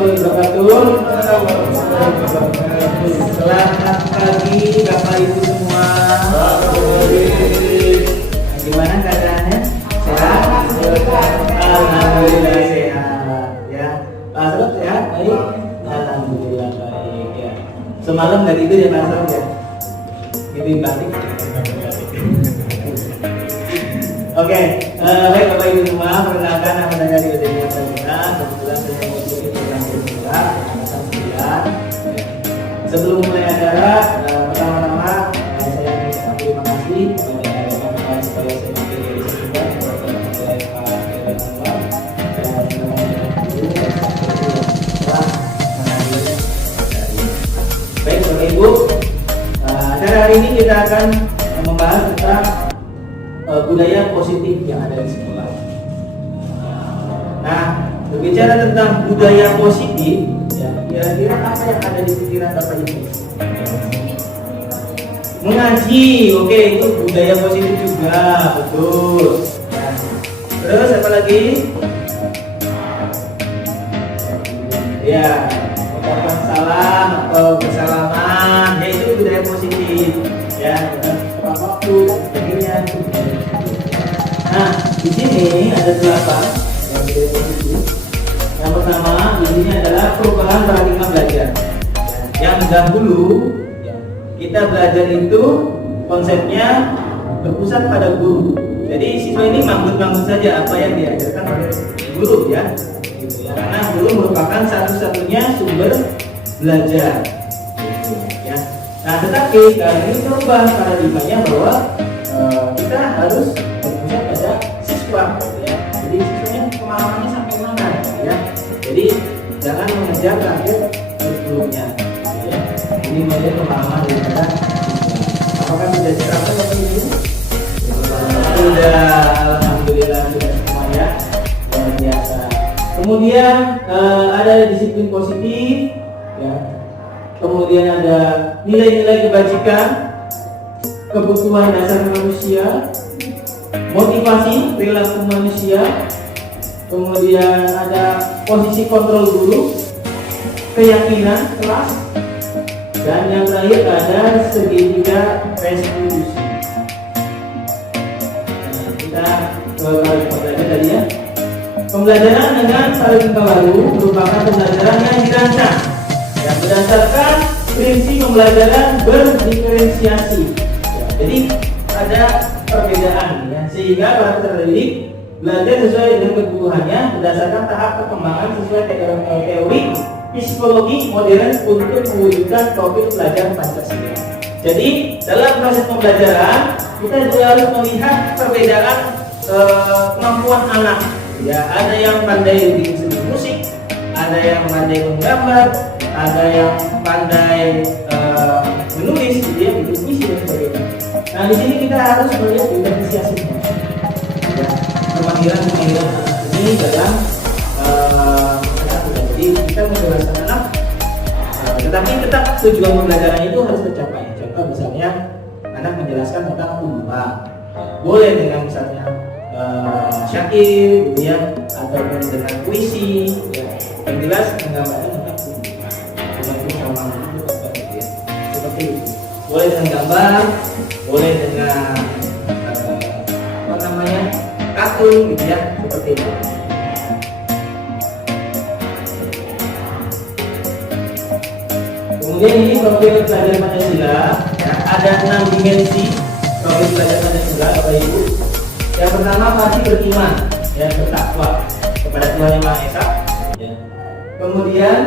warahmatullahi wabarakatuh. Selamat pagi Bapak Ibu semua. Gimana keadaannya? Sehat? Alhamdulillah sehat. Ya, Pak Asraf sehat? Baik. Alhamdulillah baik. Ya. Semalam nggak tidur ya Pak Asraf ya? Gitu batik. Oke, baik Bapak Ibu semua, perkenalkan nama saya Rio Dewi Pradana. Kebetulan saya mengikuti program bergerak angkatan 9. Sebelum mulai acara, pertama-tama saya mengucapkan terima kasih kepada rekan-rekan supaya saya diberi kesempatan kepada Pak Heran Anwar dan teman-teman guru dan staff yang telah menghadiri acara ini. Baik Bapak Ibu, acara hari ini kita akan membahas tentang budaya positif yang ada di sekolah. Nah, berbicara tentang budaya positif, ya, kira-kira apa yang ada di pikiran Bapak Ibu? Mengaji, oke, itu budaya positif juga, betul. Ya. Terus apa lagi? Ya, mengucapkan salam atau bersalaman, ya itu budaya positif. Ya, tepat waktu, sebagainya. Nah, di sini ada 8 yang budaya positif. Yang pertama, di sini adalah perubahan paradigma belajar. Yang dahulu, kita belajar itu konsepnya berpusat pada guru. Jadi siswa ini manggut-manggut saja apa yang diajarkan oleh guru ya. Gitu ya. Karena guru merupakan satu-satunya sumber belajar. Gitu, ya. Nah, tetapi kali ini berubah paradigmanya bahwa kita harus berpusat pada siswa, gitu ya. Jadi siswanya pemahamannya sampai mana, gitu ya. Jadi jangan mengejar target sebelumnya, gitu ya. Ini menjadi pemahaman daripada siswa. Apakah sudah diterapkan Bapak Ibu? Sudah, alhamdulillah sudah semua ya, luar biasa. Kemudian ada disiplin positif, ya. Kemudian ada nilai-nilai kebajikan, kebutuhan dasar manusia, motivasi perilaku manusia, kemudian ada posisi kontrol guru, keyakinan kelas, dan yang terakhir ada segitiga restitusi. Nah, kita balik belajar tadi ya. Pembelajaran dengan paradigma baru merupakan pembelajaran yang dirancang yang berdasarkan prinsip pembelajaran berdiferensiasi. Ya, jadi ada perbedaan ya, sehingga para terdidik belajar sesuai dengan kebutuhannya berdasarkan tahap perkembangan sesuai teori psikologi modern untuk mewujudkan profil pelajar Pancasila. Jadi dalam proses pembelajaran kita juga harus melihat perbedaan kemampuan anak. Ya, ada yang pandai bikin seni musik, ada yang pandai menggambar, ada yang pandai menulis, dia bikin puisi dan sebagainya. Nah, di sini kita harus melihat diferensiasinya. Ya, kemampuan anak ini dalam jadi kita menjelaskan anak, tetapi tetap tujuan pembelajaran itu harus tercapai. Contoh misalnya anak menjelaskan tentang umpa, boleh dengan misalnya syair, gitu ya, ataupun dengan puisi, ya. Yang jelas menggambarkan tentang umpa, sama gitu ya. Seperti itu. Boleh dengan gambar, boleh dengan apa namanya kartun, gitu ya, seperti itu. Kemudian ini profil pelajar Pancasila, ya, ada 6 dimensi profil pelajar Pancasila, Bapak Ibu. Yang pertama pasti beriman, ya, bertakwa kepada Tuhan Yang Maha Esa. Ya. Kemudian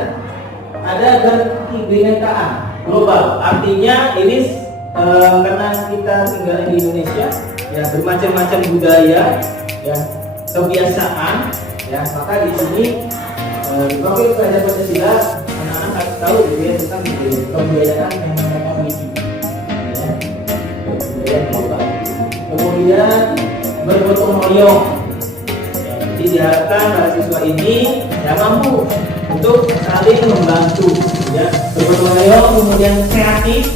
ada berkebinekaan global, artinya ini karena kita tinggal di Indonesia, ya, bermacam-macam budaya, ya, kebiasaan, ya, maka di sini profil pelajar Pancasila anak-anak harus tahu gitu ya tentang kebudayaan yang mereka miliki, ya, kebudayaan global. Kemudian bergotong royong, ya, jadi diharapkan para siswa ini ya mampu untuk saling membantu, ya, bergotong royong, kemudian kreatif,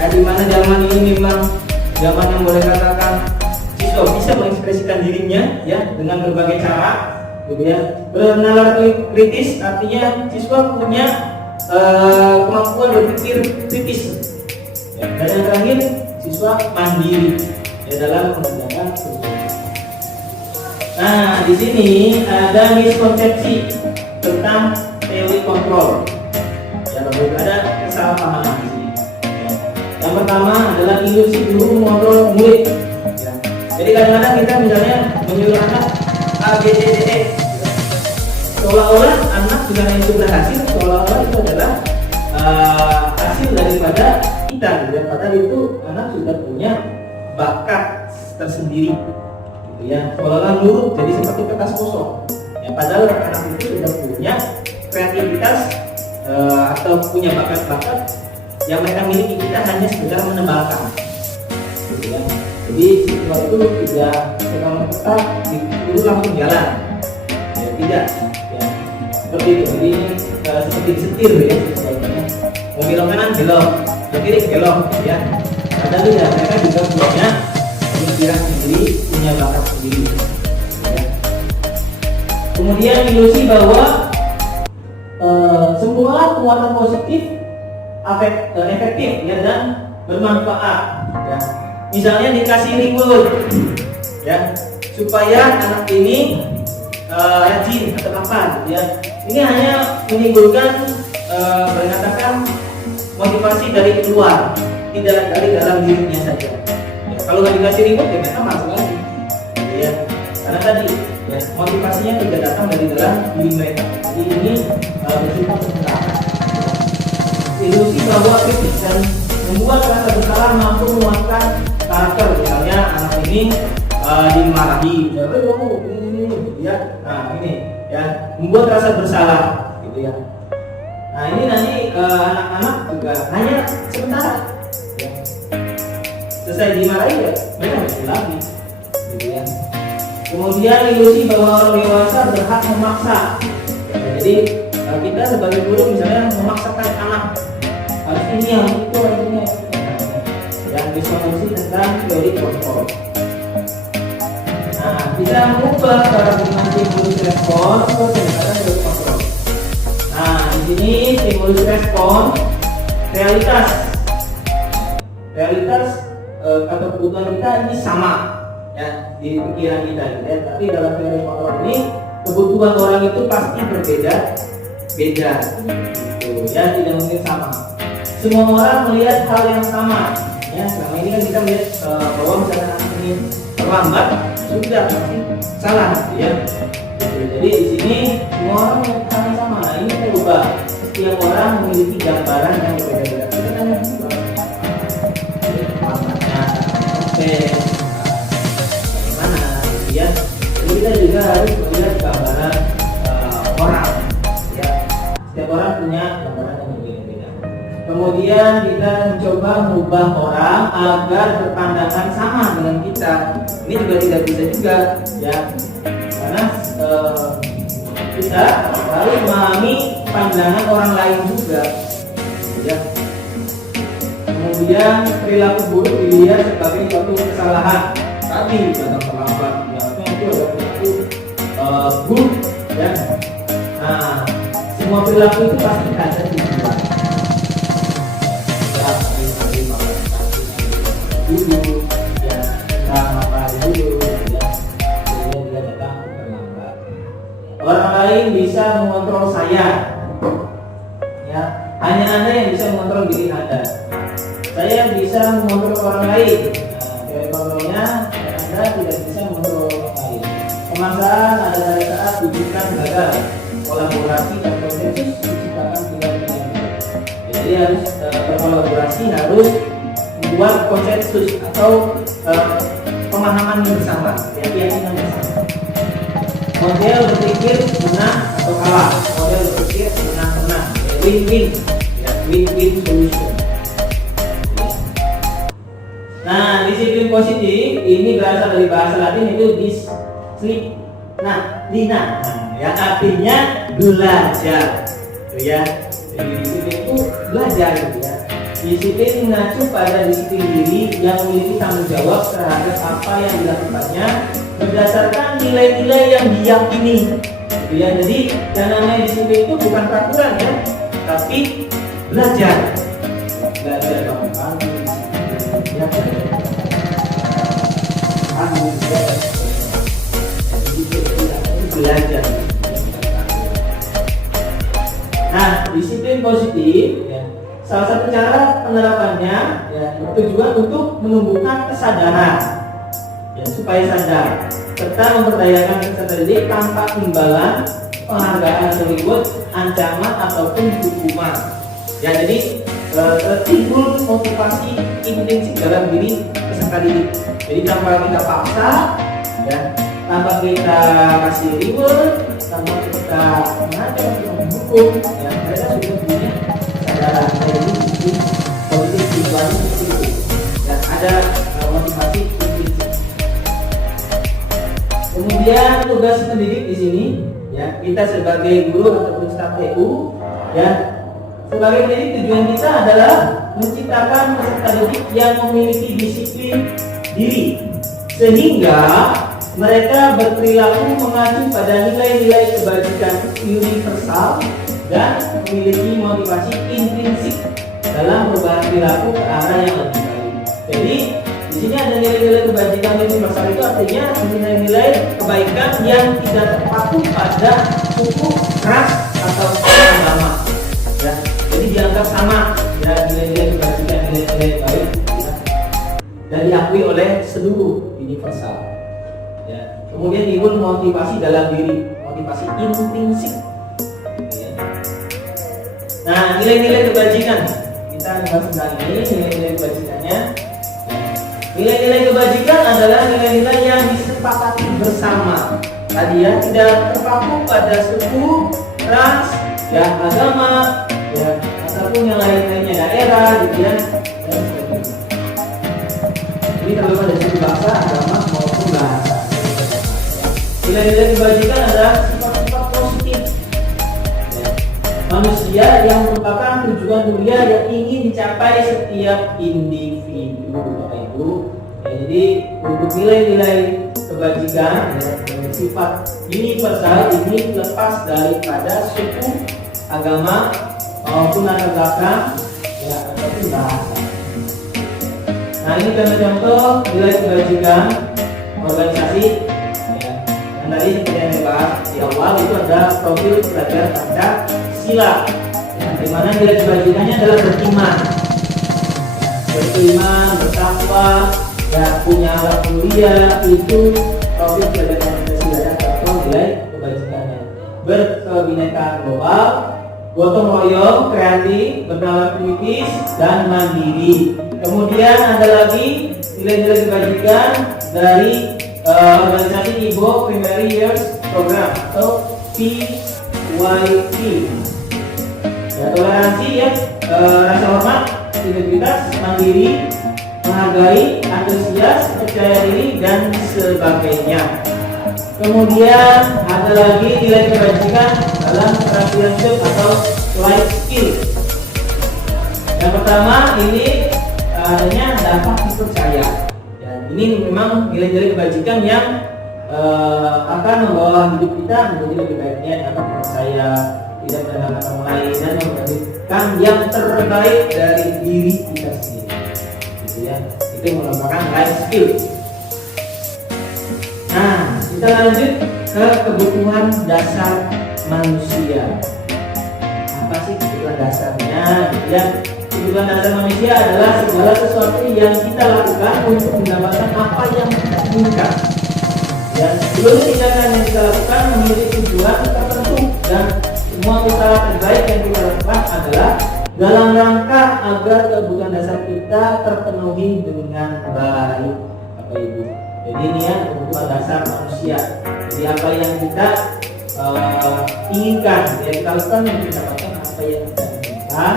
ya, di mana zaman ini memang zaman yang boleh katakan siswa bisa mengekspresikan dirinya, ya, dengan berbagai cara, gitu ya. Bernalar kritis artinya siswa punya kemampuan berpikir kritis. Ya, dan yang terakhir siswa mandiri ya dalam mengerjakan tugas. Nah, di sini ada miskonsepsi tentang teori kontrol. Ya, ada kesalahpahaman di sini. Ya. Yang pertama adalah ilusi guru mengontrol murid. Ya. Jadi kadang-kadang kita misalnya menyuruh anak A, B, C, D, E. Seolah-olah anak sudah itu berhasil, seolah-olah itu adalah hasil daripada kita. Dan padahal itu anak sudah punya bakat tersendiri. Gitu ya. Seolah-olah nurut jadi seperti kertas kosong. Ya, padahal anak itu sudah punya kreativitas atau punya bakat-bakat yang mereka miliki, kita hanya sekedar menebalkan. Gitu ya. Jadi siswa itu tidak serta-merta disuruh langsung jalan. Ya, tidak. Ya. Seperti itu. Jadi ini seperti setir ya. Mau belok kanan belok, ke kiri belok. Ya. Padahal ya mereka juga punya pemikiran sendiri, punya bakat sendiri. Ya. Kemudian ilusi bahwa semua penguatan positif efektif ya dan bermanfaat. Ya. Misalnya dikasih reward ya supaya anak ini rajin atau apa ya. Ini hanya menimbulkan mengatakan motivasi dari luar, tidak dari dalam dirinya saja. Ya, kalau nggak dikasih reward ya mereka masuk lagi. Ya, karena tadi ya, motivasinya tidak datang dari dalam diri mereka. Jadi ini bersifat pergerakan. Ilusi bahwa kritis dan membuat rasa bersalah mampu menguatkan karakter. Misalnya anak ini dimarahi, ya, nah ini ya membuat rasa bersalah, gitu ya. Nah ini nanti anak-anak juga hanya sementara, ya. Selesai dimarahi ya mereka masih lagi, gitu ya. Kemudian ilusi bahwa orang dewasa berhak memaksa. Ya, jadi kita sebagai guru misalnya memaksakan anak harus ini yang itu artinya yang diskusi tentang teori kontrol. Nah, kita mengubah cara bermain stimulus respon ke pendekatan teori kontrol. Nah, di sini stimulus respon realitas atau kebutuhan kita ini sama ya di pikiran kita ya. Tapi dalam teori kontrol ini kebutuhan orang itu pasti beda gitu ya, tidak mungkin sama. Semua orang melihat hal yang sama ya. Selama ini kan kita melihat bahwa misalnya anak ini terlambat sudah pasti salah ya. Jadi di sini semua orang melihat hal yang sama. Nah, ini kita ubah. Setiap orang memiliki gambaran yang berbeda-beda. Kita kan yang terlambatnya bagaimana ya. Jadi kita juga harus melihat gambaran orang ya. Setiap orang punya gambaran yang berbeda-beda. Kemudian kita mencoba mengubah orang agar berpandangan sama dengan kita. Ini juga tidak bisa juga ya, karena kita harus memahami pandangan orang lain juga ya. Kemudian perilaku buruk dilihat sebagai suatu kesalahan. Tadi datang terlambat, yang itu adalah perilaku buruk ya. Nah, semua perilaku itu pasti ada tujuan. Ya, dulu ya, kita ngapain dulu ya. Jadi dia datang terlambat. Orang lain bisa mengontrol saya. Ya, hanya Anda yang bisa mengontrol diri Anda. Saya bisa mengontrol orang lain. Nah, dari kontrolnya Anda tidak bisa mengontrol orang lain. Pemaksaan ada dari saat tujuan gagal. Kolaborasi dan konsensus diciptakan tidak benar. Jadi harus berkolaborasi, harus membuat konsensus atau pemahaman bersama, keyakinan bersama. Model berpikir menang atau kalah. Model berpikir menang-menang, win-win, ya, win-win solution. Nah, disiplin positif ini berasal dari bahasa Latin itu dina, yang artinya belajar, ya. Jadi disiplin itu belajar, gitu ya. Disiplin mengacu pada disiplin diri yang memiliki tanggung jawab terhadap apa yang dilakukannya berdasarkan nilai-nilai yang diyakini. Ya, jadi yang namanya disiplin itu bukan peraturan ya, tapi belajar bangun pagi, ya, belajar. Nah, disiplin positif ya, salah satu cara penerapannya ya, tujuan untuk menumbuhkan kesadaran ya, supaya sadar serta memberdayakan peserta didik tanpa imbalan, penghargaan atau reward, ancaman ataupun hukuman. Ya, jadi timbul motivasi intrinsik dalam diri peserta didik. Jadi tanpa kita paksa, ya, tanpa kita kasih reward, tanpa kita mengajar atau menghukum, ya, mereka sudah punya kesadaran. Jadi itu positif tujuannya seperti itu. Dan ada motivasi intrinsik. Kemudian tugas pendidik di sini, ya, kita sebagai guru ataupun staf TU, ya, sebagai pendidik tujuan kita adalah menciptakan peserta didik yang memiliki disiplin diri, sehingga mereka berperilaku mengacu pada nilai-nilai kebajikan universal dan memiliki motivasi intrinsik dalam perubahan perilaku ke arah yang lebih baik. Jadi di sini ada nilai-nilai kebajikan universal, itu artinya nilai-nilai kebaikan yang tidak terpaku pada suku, ras atau agama. Ya, jadi dianggap sama ya, nilai-nilai kebajikan, nilai-nilai baik ya, dan diakui oleh seluruh universal. Ya. Kemudian timbul motivasi dalam diri, motivasi intrinsik. Ya. Nah, nilai-nilai kebajikan kita bahas tentang ini, nilai-nilai kebajikannya. Nilai-nilai kebajikan adalah nilai-nilai yang disepakati bersama. Tadi ya, tidak terpaku pada suku, ras, ya, agama, ya, ataupun yang lain-lainnya, daerah, gitu ya, dan sebagainya. Jadi terlepas dari suku, bangsa, agama maupun bahasa. Nilai-nilai kebajikan adalah sifat-sifat positif ya, manusia yang merupakan tujuan mulia yang ingin dicapai setiap individu, Bapak Ibu. Ya, jadi untuk nilai-nilai kebajikan ya, sifat universal ini lepas daripada suku, agama maupun latar belakang ya, ataupun bahasa. Nah, ini contoh-contoh nilai kebajikan organisasi ya. Dan tadi seperti yang dibahas di awal itu ada profil pelajar Pancasila ya, di mana nilai kebajikannya adalah beriman, bertakwa, ya, punya akhlak mulia, itu profil pelajar Pancasila dan contoh nilai kebajikannya. Berkebinekaan global, gotong royong, kreatif, bernalar kritis, dan mandiri. Kemudian ada lagi nilai-nilai kebajikan dari organisasi Ibo Primary Years Program atau PYP. Ya, toleransi ya, rasa hormat, integritas, mandiri, menghargai, antusias, percaya diri, dan sebagainya. Kemudian ada lagi nilai kebajikan dalam keterampilan atau life skill. Yang pertama ini adanya dapat dipercaya. Dan ini memang nilai-nilai kebajikan yang akan membawa hidup kita menjadi lebih baiknya, dapat dipercaya, tidak merendahkan orang lain, dan memberikan yang terbaik dari diri kita sendiri. Gitu ya. Itu merupakan life skill. Nah, kita lanjut ke kebutuhan dasar manusia. Apa sih kebutuhan dasarnya? Gitu ya. Kebutuhan dasar manusia adalah segala sesuatu yang kita lakukan untuk mendapatkan apa yang kita inginkan. Dan seluruh tindakan yang kita lakukan memiliki tujuan tertentu, dan semua usaha terbaik yang kita lakukan adalah dalam rangka agar kebutuhan dasar kita terpenuhi dengan baik, Bapak Ibu. Jadi ini ya kebutuhan dasar manusia. Jadi apa yang kita inginkan, ya kita lakukan untuk mendapatkan apa yang kita inginkan.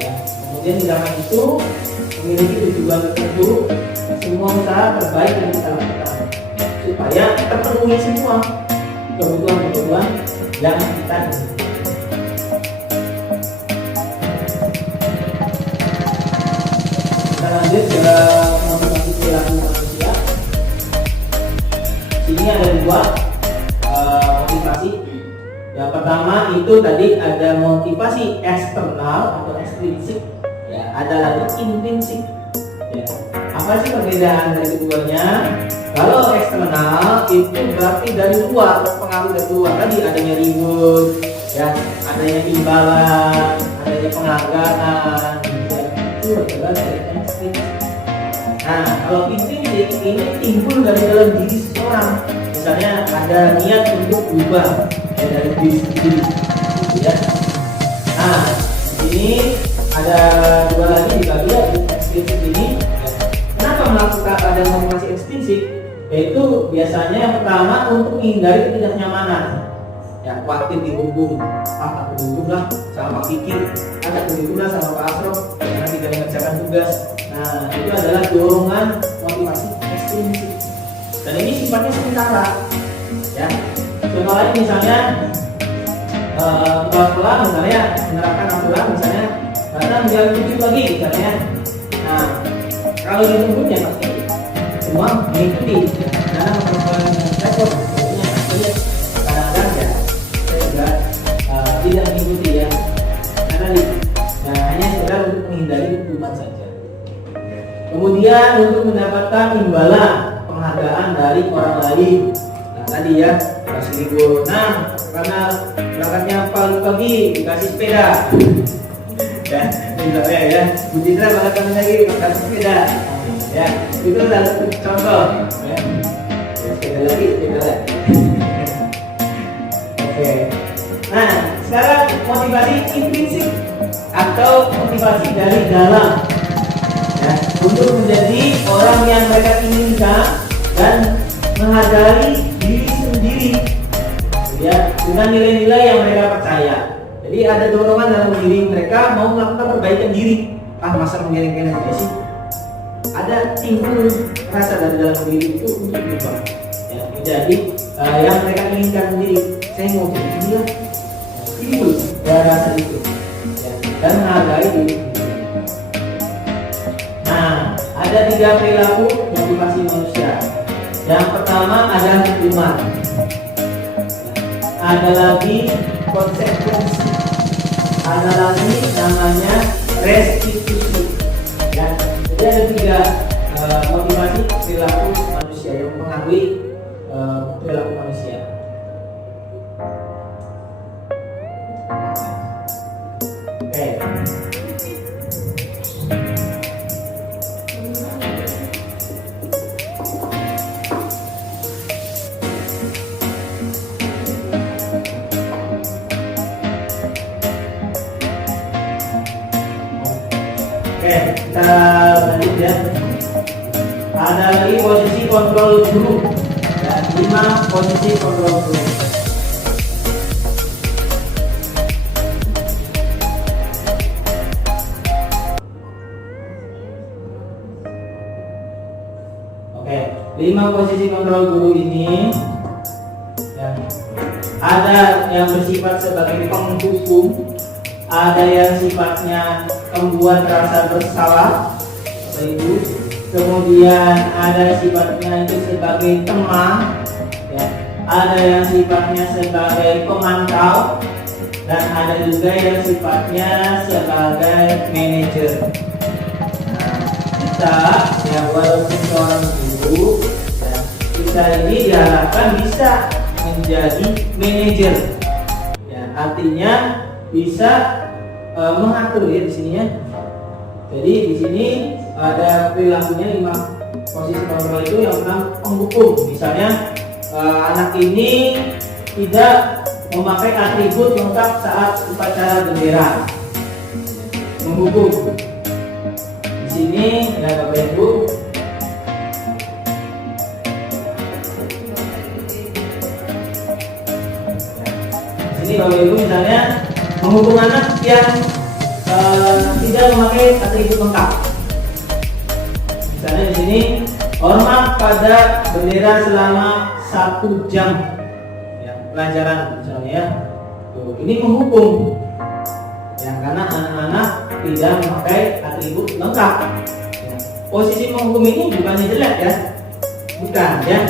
Ya. Kemudian tindakan itu memiliki tujuan tertentu, semua usaha terbaik yang kita lakukan supaya terpenuhi semua kebutuhan-kebutuhan yang kita inginkan. Kita lanjut ke motivasi perilaku manusia. Ini ada dua motivasi. Pertama itu tadi ada motivasi eksternal atau ekstrinsik, ya, ada lagi intrinsik. Ya. Apa sih perbedaan dari keduanya? Kalau eksternal itu berarti dari luar, pengaruh dari luar, tadi adanya ribut, ya, adanya imbalan, adanya penghargaan, ya, itu adalah dari ekstrinsik. Nah, kalau intrinsik ini timbul dari dalam diri seseorang. Misalnya ada niat untuk berubah, ya, dari diri sendiri, gitu ya. Nah, di sini ada dua lagi dibagi ya, ekstrinsik ini. Kenapa melakukan ada motivasi ekstrinsik? Yaitu biasanya yang pertama untuk menghindari ketidaknyamanan. Ya, khawatir dihukum, aku dihukum lah sama Pak Kiki, ada dihukum lah sama Pak Asrof karena tidak mengerjakan tugas. Nah, itu adalah dorongan motivasi ekstrinsik. Dan ini sifatnya sementara. Ya, contoh lain misalnya sekolah misalnya menerapkan aturan misalnya datang jam 7 pagi misalnya. Nah, kalau ditunggu ya pasti semua mengikuti karena merupakan rekor tentunya pastinya kadang-kadang ya saya juga tidak mengikuti ya karena hanya sekedar untuk menghindari hukuman saja. Kemudian untuk mendapatkan imbalan penghargaan dari orang lain. Nah tadi ya kasih libur. Nah karena berangkatnya pagi-pagi dikasih sepeda. Ya, misalnya ya, Bu Citra bakal lagi kasih sepeda. Ya, itu adalah contoh. Ya, sepeda lagi, sepeda lagi. Oke. Nah, sekarang motivasi intrinsik atau motivasi dari dalam. Ya, untuk menjadi orang yang mereka inginkan dan menghargai diri sendiri. Ya, dengan nilai-nilai yang mereka percaya. Jadi ada dorongan dalam diri mereka mau melakukan perbaikan diri. Masa mengiring-iring aja sih? Ada timbul rasa dari dalam diri itu untuk berubah. Ya, jadi yang mereka inginkan sendiri, saya mau jadi dia. Timbul rasa itu. Ya, dan menghargai diri. Nah, ada 3 perilaku motivasi manusia. Yang pertama adalah hukuman. Ada lagi konsekuensi. Ada lagi namanya restitusi. Ya, jadi ada 3 motivasi perilaku manusia yang mempengaruhi perilaku manusia. Oke. Oke, kita lanjut ya. Ada lagi posisi kontrol guru. Ya, 5 posisi kontrol guru. Oke, 5 posisi kontrol guru ini ya, ada yang bersifat sebagai penghukum, ada yang sifatnya membuat rasa bersalah, itu. Kemudian ada sifatnya itu sebagai teman, ya. Ada yang sifatnya sebagai pemantau, dan ada juga yang sifatnya sebagai manajer. Nah, kita ya walaupun seorang guru, ya, kita ini diharapkan bisa menjadi manajer. Ya, artinya bisa mengatur ya di sini ya. Jadi di sini ada perilakunya 5 posisi kontrol itu. Yang pertama penghukum. Misalnya anak ini tidak memakai atribut lengkap saat upacara bendera. Menghukum. Di sini ada Bapak Ibu. Di sini Bapak Ibu misalnya menghukum anak yang tidak memakai atribut lengkap. Misalnya di sini hormat pada bendera selama 1 jam ya, pelajaran misalnya ya. Tuh, ini menghukum ya, karena anak-anak tidak memakai atribut lengkap ya. Posisi menghukum ini bukannya jelek ya, bukan ya,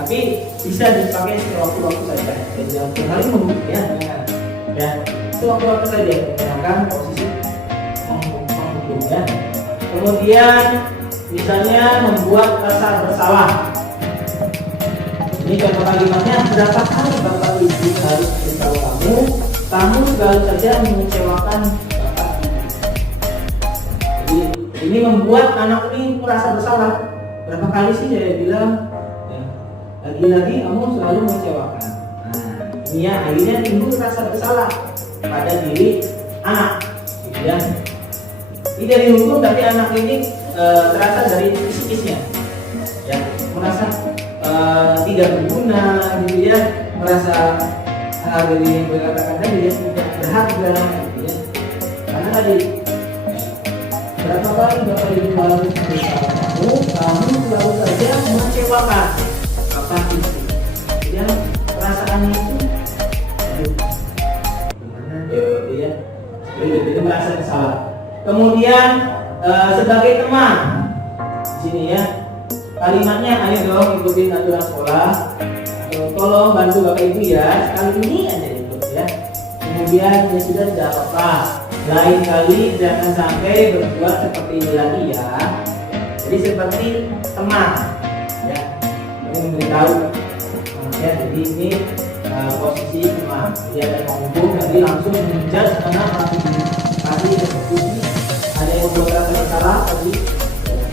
tapi bisa dipakai sewaktu-waktu saja. Jadi dalam hal ini menghukum ya. ya. Itu waktu saja menggunakan posisi menghukum ya. Kemudian misalnya membuat rasa bersalah. Ini contoh kalimatnya, berapa kali bapak ibu harus beritahu kamu selalu saja mengecewakan bapak ibu. Jadi ini membuat anak ini merasa bersalah. Berapa kali sih saya bilang, ya, lagi-lagi kamu selalu mengecewakan. Nah, ini ya akhirnya timbul rasa bersalah pada diri anak, gitu ya. Ini dari hukum, tapi anak ini terasa dari psikisnya, ya, merasa tidak berguna, gitu ya, merasa hal ini berkata-kata tadi ya tidak berharga, gitu ya. Karena tadi berapa kali bapak ibu harus beritahu kamu selalu saja mengecewakan bapak ibu. Ya, perasaan itu, aduh, gimana ya, gitu ya. Jadi merasa bersalah. Kemudian sebagai teman, di sini ya. Kalimatnya, ayo dong ikutin aturan sekolah. Tolong bantu bapak ibu ya. Sekali ini aja ikut ya. Kemudian ya sudah tidak apa-apa. Lain kali jangan sampai berbuat seperti ini lagi ya. Jadi seperti teman ya. Ini memberitahu ya. Jadi ini posisi teman. Dia ada menghubung, jadi langsung menjudge karena masih eksekusi. Ada yang membuat rasa bersalah tadi.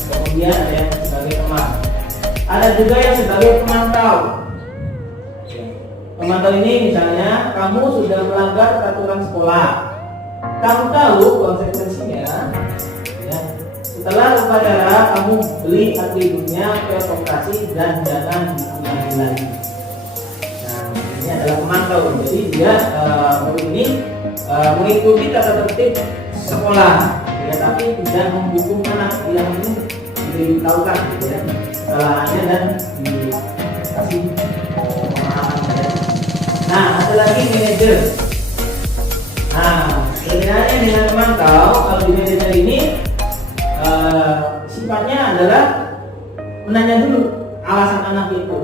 Kemudian ada yang sebagai teman. Ada juga yang sebagai pemantau. Pemantau ini misalnya kamu sudah melanggar peraturan sekolah. Kamu tahu konsekuensinya. Ya. Setelah upacara kamu beli atributnya ke koperasi dan jangan diulangi lagi. Nah, ini adalah pemantau. Jadi dia ini mengikuti tata tertib sekolah. Ya, tapi tidak menghukum anak yang ini diberitahukan gitu ya kesalahannya dan dikasih pemahaman ya. Nah, ada lagi manajer. Nah, sebenarnya dengan memantau, kalau di manajer ini sifatnya adalah menanya dulu alasan anak itu.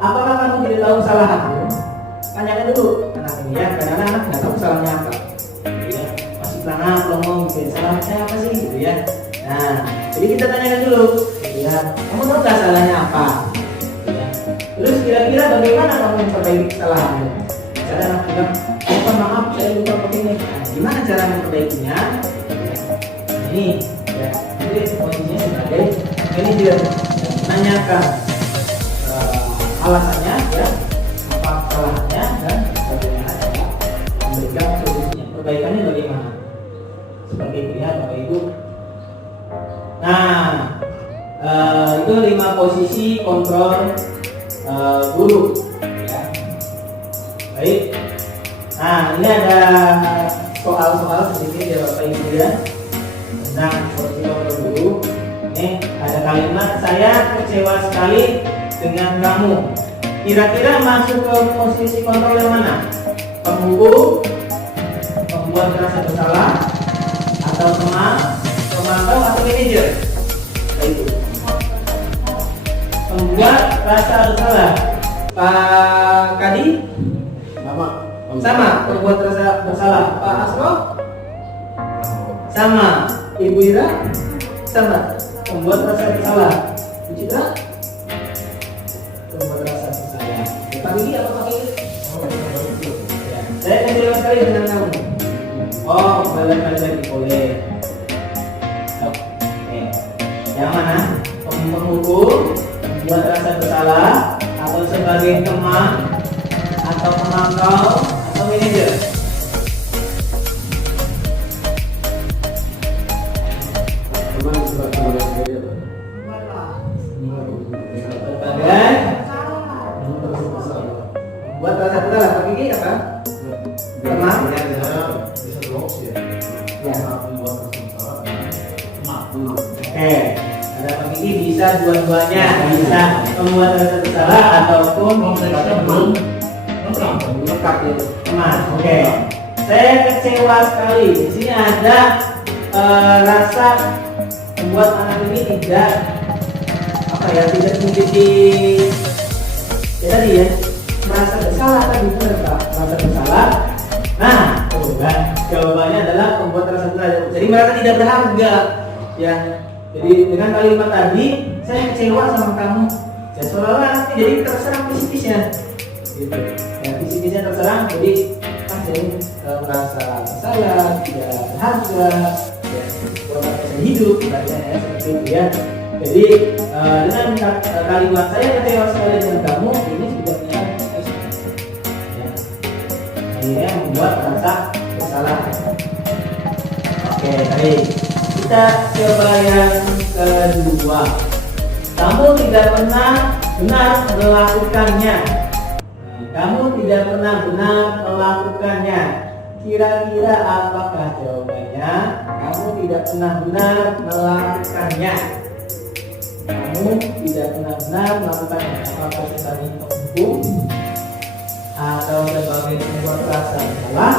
Apakah kamu tidak tahu kesalahanmu? Tanyakan dulu anak ini ya, karena anak nggak tahu kesalahannya apa. Ya, masih pelanggan ngomong gitu, salahnya apa sih gitu ya. Nah, jadi kita tanyakan dulu, ya, kamu tahu nggak salahnya apa? Ya. Terus kira-kira bagaimana kamu memperbaiki kesalahanmu? Cara anak bilang, maaf saya lupa begini. Nah, gimana cara memperbaikinya? Ya. Ini, ya, jadi posisinya sebagai manajer, menanyakan alasannya, ya, apa kesalahannya dan bagaimana cara memberikan solusinya. Perbaikannya bagaimana? Seperti itu ya, Bapak Ibu. Nah, itu 5 posisi kontrol guru ya. Baik. Nah, ini ada soal-soal sedikit ya Bapak Ibu ya tentang posisi kontrol guru. Ini ada kalimat, saya kecewa sekali dengan kamu. Kira-kira masuk ke posisi kontrol yang mana? Pemhukum, membuat merasa bersalah, atau teman, pemantau, atau manajer? Itu membuat rasa bersalah. Pak Kadi sama membuat rasa bersalah. Pak Asro sama. Ibu Ira sama membuat rasa bersalah. Bu Citra membuat rasa bersalah. Pak Didi apa Pak Didi? Ya. Saya kecewa sekali dengan kamu. Oh, balik lagi boleh. Yang mana? Penghukum, membuat rasa bersalah, atau sebagai teman, atau pemantau, atau manajer? Buat rasa bersalah, Pak Kiki apa? Teman? Oke, ada Pak Kiki bisa dua-duanya, bisa membuat rasa bersalah ataupun belum lengkap itu teman. Oke, saya kecewa sekali. Di sini ada rasa membuat anak ini tidak tidak memiliki ya tadi ya merasa bersalah tadi merasa bersalah. Nah, Kan? Jawabannya adalah membuat rasa bersalah. Jadi merasa tidak berharga. Ya. Jadi dengan kalimat tadi, saya kecewa sama kamu. Ya seolah-olah nanti jadi terserang psikisnya. Gitu. Ya, psikisnya terserang. Jadi jadi merasa bersalah, tidak berharga, ya, kurang bisa hidup, katanya ya seperti itu ya. Jadi dengan kalimat saya kecewa sekali dengan kamu ini sudah menyerang ya. Akhirnya membuat rasa bersalah. Oke, baik. Kita coba yang kedua. Kamu tidak pernah benar melakukannya. Kamu tidak pernah benar melakukannya. Kira-kira apakah jawabannya? Kamu tidak pernah benar melakukannya. Kamu tidak pernah benar melakukannya. Apakah sebagai penghukum, atau sebagai pembuat rasa bersalah,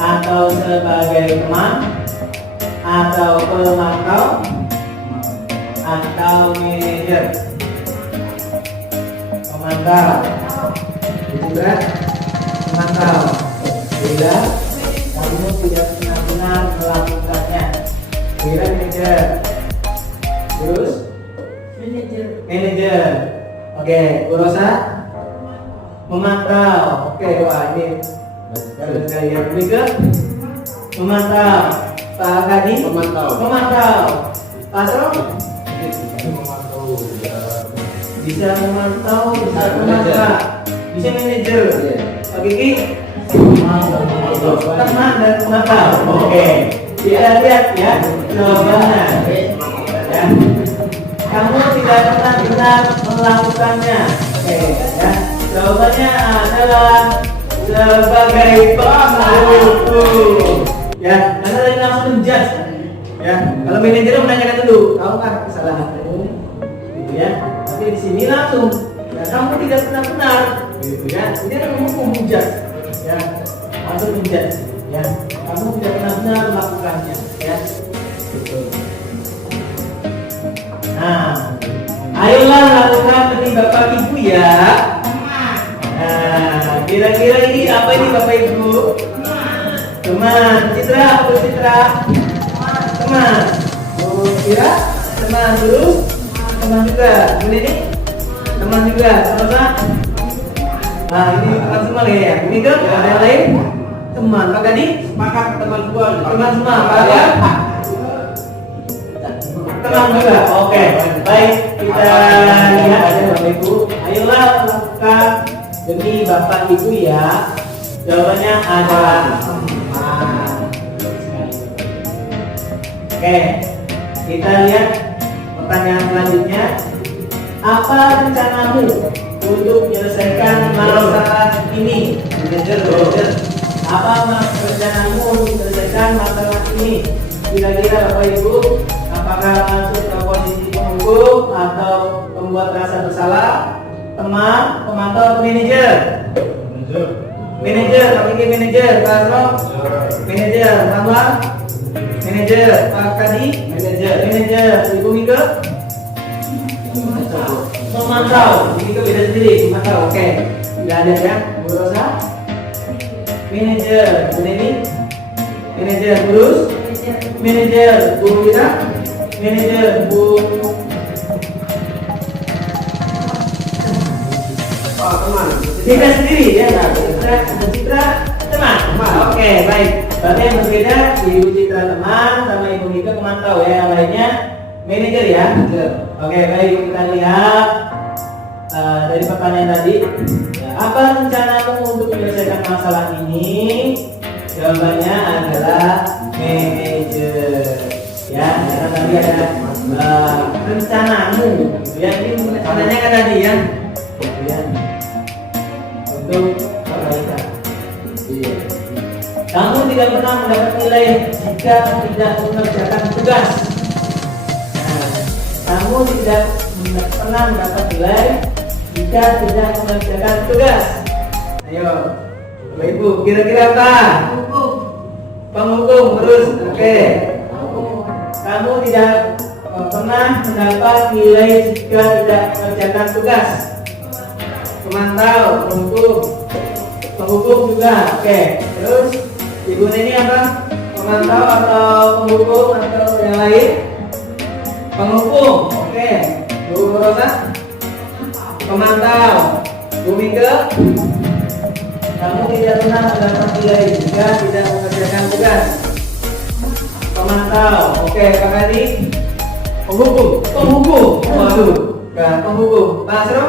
atau sebagai teman, atau pemantau, atau manajer? Pemantau. Juga memantau. Bila kamu tidak benar-benar melakukannya. Bila manajer. Terus manajer. Oke, Bu Rosa memantau. Oke, wah ini baru sekali ya. Ini ke memantau. Pak Kadi memantau. Pak Sro bisa memantau, bisa memantau. Bisa manajer, Pak Kiki teman dan pemantau. Oke, kita lihat ya jawabannya. Ya. Kamu tidak pernah benar melakukannya. Oke, ya. Jawabannya adalah sebagai penghukum. Ya, karena tadi langsung menjudge. Ya, kalau manajer menanyakan dulu, tahu kan kesalahanmu, gitu ya. Tapi di sini langsung, ya kamu tidak pernah benar. Gitu ya, ini adalah hukum hujat, ya, atau hujat, ya, kamu tidak pernah benar melakukannya, ya, gitu. Nah, ayolah lakukan demi Bapak Ibu ya. Nah, kira-kira ini apa ini Bapak Ibu? Teman, Citra, Bu Citra, teman, Bu Citra, teman dulu, teman juga, ini teman juga, apa? Nah ini teman semua ya, ini kan ada yang lain teman, Pak Gadi sepakat teman semua, teman semua, Pak ya, teman juga, oke, baik kita lihat ya Bapak Ibu, ayolah lakukan demi Bapak Ibu ya, jawabannya adalah teman. Oke, kita lihat pertanyaan selanjutnya, apa rencanamu untuk menyelesaikan masalah ini? Apa rencanamu untuk menyelesaikan masalah ini? Kira-kira Bapak Ibu, apakah masuk ke posisi penghukum atau pembuat rasa bersalah, teman, pemantau, atau manajer? Manajer, Pak Kiki manajer, Pak Asro manajer, Tambah manajer, Pak Kadi manajer, Ibu Mika memantau, ini beda sendiri, memantau, oke. Tidak ada ya, Bu Rosa, manajer, Bu Neni, manajer, Burus, manajer, Bu Rita, manajer, Bu teman. Citra sendiri ya, Citra teman. Oke, baik. Berarti yang berbeda Ibu Citra teman sama Ibu Mika pemantau ya, yang lainnya manajer ya. Oke, baik, kita lihat dari pertanyaan tadi, ya, apa rencanamu untuk menyelesaikan masalah ini? Jawabannya adalah manajer. Ya, karena tadi ada rencanamu. Ya, ini pertanyaannya kan tadi ya. Kemudian untuk perbaikan. Kamu tidak pernah mendapat nilai jika tidak mengerjakan tugas. Kamu tidak pernah mendapat nilai jika tidak mengerjakan tugas. Ayo, Bapak Ibu, kira-kira apa? Penghukum terus, oke. Kamu tidak pernah mendapat nilai jika tidak mengerjakan tugas. Pemantau, penghukum juga, oke. Terus Ibu ini apa? Pemantau atau penghukum atau yang lain? Penghukum. Oke. Bu Rosa? Pemantau. Bu Mika? Kamu tidak pernah mendapat nilai jika tidak mengerjakan tugas. Pemantau. Oke, Kak Adi? Penghukum. Penghukum. Waduh. Nah, penghukum. Pak Asro?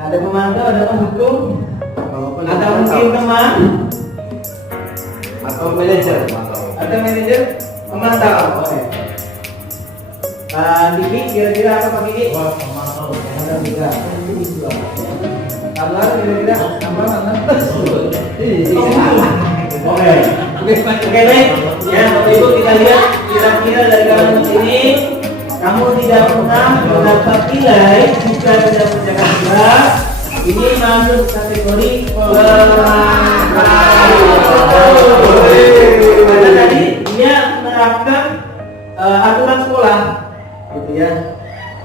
Ada pemantau, ada penghukum. Atau mungkin teman? Atau manajer? Atau manajer? Pemantau. Oke. Pak Diki, kira-kira apa Pak Diki? Pemantau. Ada juga. Kalau kira-kira apa? Oke baik. Ya, Bapak Ibu kita lihat kira-kira dari kalimat ini kamu tidak pernah mendapat nilai jika tidak mengerjakan tugas. Ini masuk kategori pelanggaran. Karena tadi dia menerapkan aturan sekolah, gitu ya.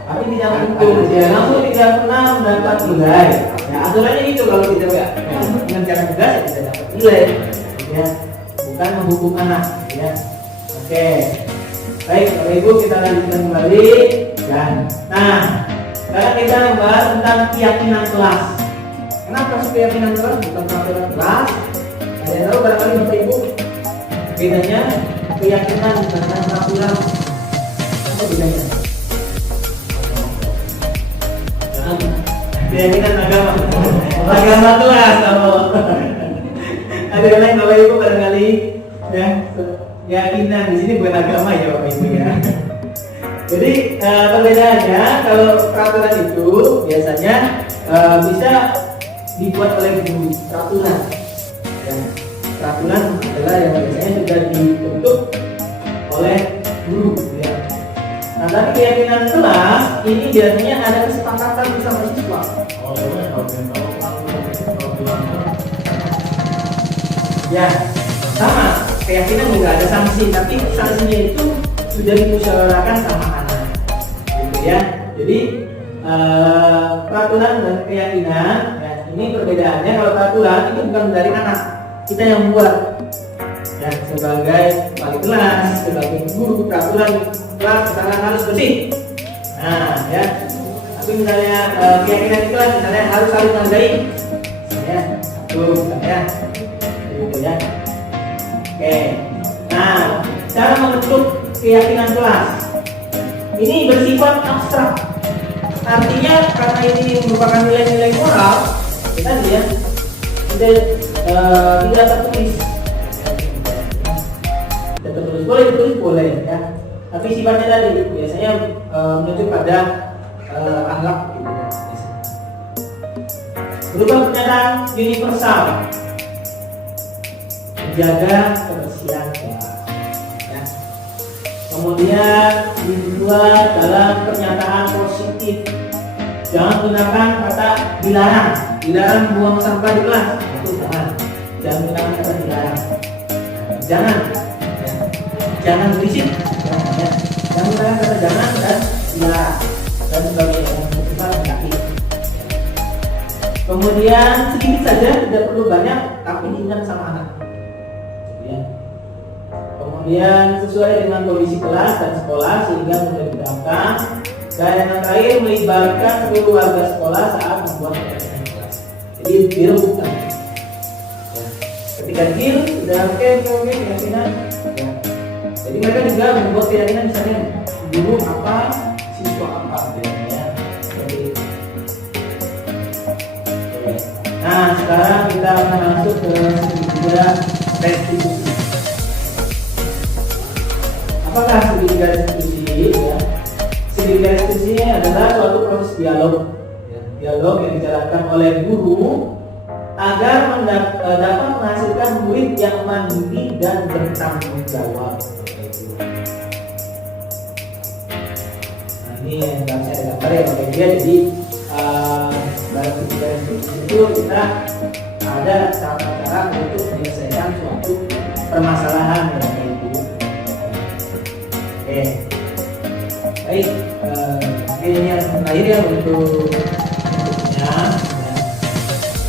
Tapi tidak untuk ya, namun tidak pernah mendapat nilai. Ya, aturannya itu kalau tidak mengerjakan tugas ya tidak dapat nilai, ya. Bukan menghukum anak, ya. Oke. Baik, Bapak Ibu kita lanjutkan kembali. Dan, nah, sekarang kita membahas tentang keyakinan kelas. Kenapa sih keyakinan kelas bukan peraturan kelas? Ada yang tahu barangkali Bapak Ibu bedanya keyakinan dengan peraturan? Apa bedanya? Keyakinan agama. Agama kelas kamu. Ada yang lain Bapak Ibu barangkali ya keyakinan di sini bukan agama ya Bapak Ibu ya. Jadi perbedaannya kalau peraturan itu biasanya bisa dibuat oleh guru peraturan. Ya, peraturan adalah yang biasanya sudah dibentuk oleh guru. Ya. Nah, tapi keyakinan kelas ini biasanya ada kesepakatan bersama siswa. Ya, sama. Keyakinan juga ada sanksi, tapi sanksinya itu sudah dimusyawarahkan sama anak, gitu ya. Jadi peraturan dan keyakinan, ya, ini perbedaannya. Kalau peraturan itu bukan dari anak, kita yang buat. Ya, sebagai wali kelas, sebagai guru peraturan kelas misalnya harus bersih. Nah, ya. Tapi misalnya keyakinan di kelas misalnya harus saling menghargai. Ya, tuh, ya. Gitu ya. Oke. Nah, cara membentuk keyakinan kelas ini bersifat abstrak. Artinya karena ini merupakan nilai-nilai moral, kita lihat tidak tertulis. Tidak tertulis boleh ditulis boleh ya. Tapi sifatnya tadi biasanya menunjuk pada akhlak. Berupa pernyataan universal, menjaga kebersihan kelas. Ya. Kemudian dibuat dalam pernyataan positif. Jangan gunakan kata dilarang. Dilarang buang sampah di kelas. Itu jangan. Jangan gunakan kata dilarang. Jangan. Ya. Jangan berisik. Ya. Jangan gunakan kata jangan dan dilarang dan sebagainya. Bersifat negatif. Kemudian sedikit saja, tidak perlu banyak, tapi diingat sama anak. Ya. Kemudian sesuai dengan kondisi kelas dan sekolah sehingga mudah diterapkan. Dan yang terakhir melibatkan seluruh warga sekolah saat membuat keyakinan kelas. Jadi deal bukan. Ya. Ketika deal sudah oke keyakinan. Ya. Jadi mereka juga membuat keyakinan misalnya guru apa, siswa apa, ya. Jadi. Oke. Nah sekarang kita akan masuk ke segitiga restitusi. Apakah segitiga restitusi? Ya. Segitiga restitusi ini adalah suatu proses dialog, ya. Dialog yang dijalankan oleh guru agar dapat menghasilkan murid yang mandiri dan bertanggung jawab. Nah ini yang saya gambar ya Bapak Ibu. Jadi dalam segitiga restitusi itu kita ada cara-cara untuk menyelesaikan suatu permasalahan ya Bapak Ibu. Oke. Baik, ini yang terakhir ya untuk bentuknya. Ya.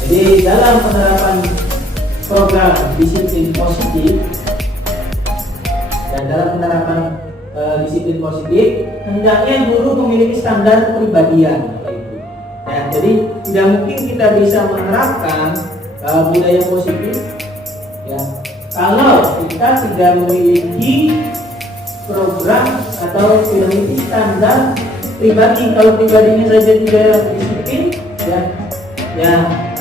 Jadi dalam penerapan program disiplin positif dan dalam penerapan disiplin positif hendaknya guru memiliki standar kepribadian. Ya, jadi tidak mungkin kita bisa menerapkan budaya positif ya kalau kita tidak memiliki program atau memiliki standar pribadi. Kalau pribadinya saja tidak disiplin ya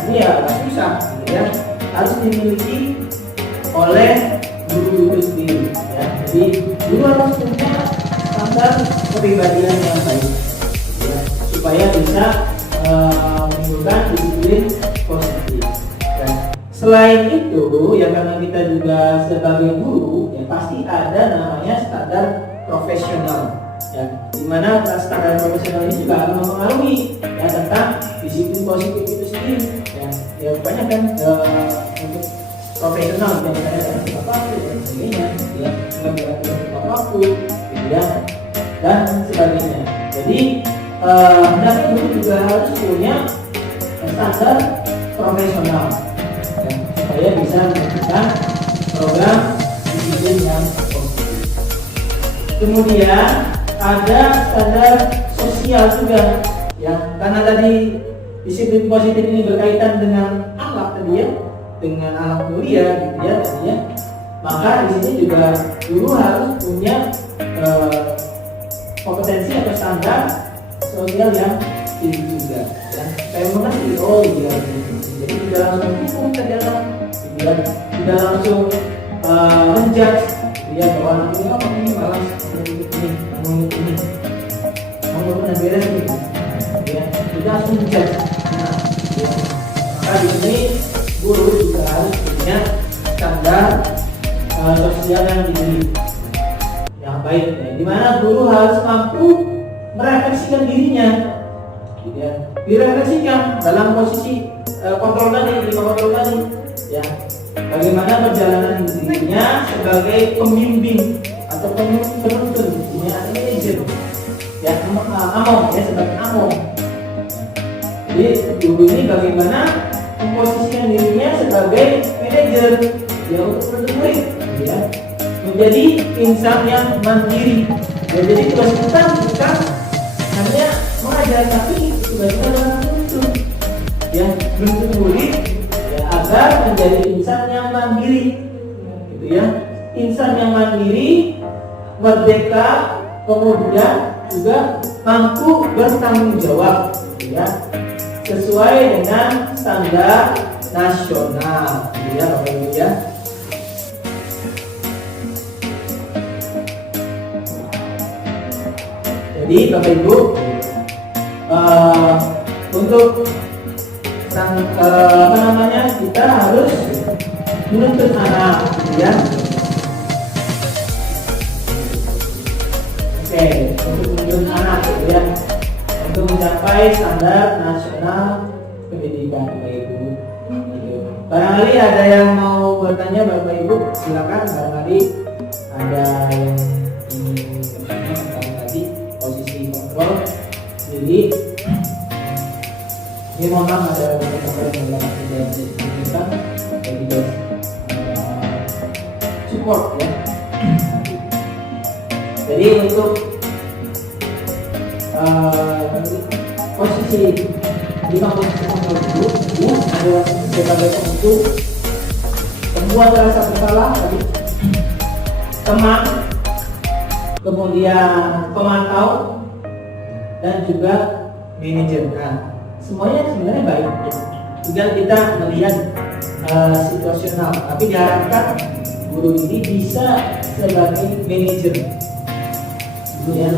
ini ya agak susah ya, harus dimiliki oleh guru itu sendiri ya. Jadi guru harus punya standar kepribadian yang baik ya, supaya bisa menimbulkan disiplin positif. Dan selain itu ya, karena kita juga sebagai guru ya pasti ada namanya standar profesional ya, dimana standar profesional ini juga akan mempengaruhi ya tentang disiplin positif itu sendiri ya banyak kan untuk profesional yang misalnya dalam waktu dan sebagainya ya, dalam waktu gitu ya, dan sebagainya. Jadi hendaknya guru juga harus punya standar profesional ya, supaya bisa melakukan program disiplin yang positif. Kemudian ada standar sosial juga ya, karena tadi disiplin positif ini berkaitan dengan akhlak tadi ya, dengan akhlak mulia gitu ya tadi ya, maka di sini juga guru harus punya kompetensi atau standar sosial yang tinggi juga ya. Saya mengerti, oh iya jadi tidak langsung hukum saja tidak langsung menjudge dia bahwa anak ini apa ini malas mengikut ini mau pernah beres nih ya, tidak langsung menjudge. Nah ya, maka di sini guru juga harus punya standar sosial yang tinggi yang baik ya, dimana guru harus mampu merefleksikan dirinya gitu ya, direfleksikan dalam posisi kontrol tadi, ya bagaimana perjalanan dirinya sebagai pembimbing atau penuntun ya, manajer ya, among ya, sebagai among. Jadi guru ini bagaimana memposisikan dirinya sebagai manajer ya untuk murid ya, menjadi insan yang mandiri ya. Jadi tugas kita bukan hanya mengajar, tapi tugas kita adalah menuntun ya, menuntun murid ya, agar menjadi insan yang mandiri gitu ya, insan yang mandiri, merdeka, kemudian juga mampu bertanggung jawab gitu ya, sesuai dengan standar nasional gitu ya Bapak Ibu ya. Jadi Bapak Ibu untuk kita harus menuntut anak gitu ya. Oke, untuk menuntut anak gitu ya, untuk mencapai standar nasional pendidikan Bapak Ibu gitu. Barangkali ada yang mau bertanya Bapak Ibu, silakan. Barangkali ada yang ingin bertanya tentang tadi posisi kontrol. Jadi ini mohon maaf ada beberapa yang tidak diberikan, jadi guys support ya. Jadi untuk posisi 5 posisi kontrol dulu ada sebagai untuk membuat rasa bersalah tadi, teman, kemudian pemantau, dan juga manajer. Nah, semuanya sebenarnya baik ya. Tinggal kita melihat situasional, tapi diharapkan guru ini bisa sebagai manajer ya.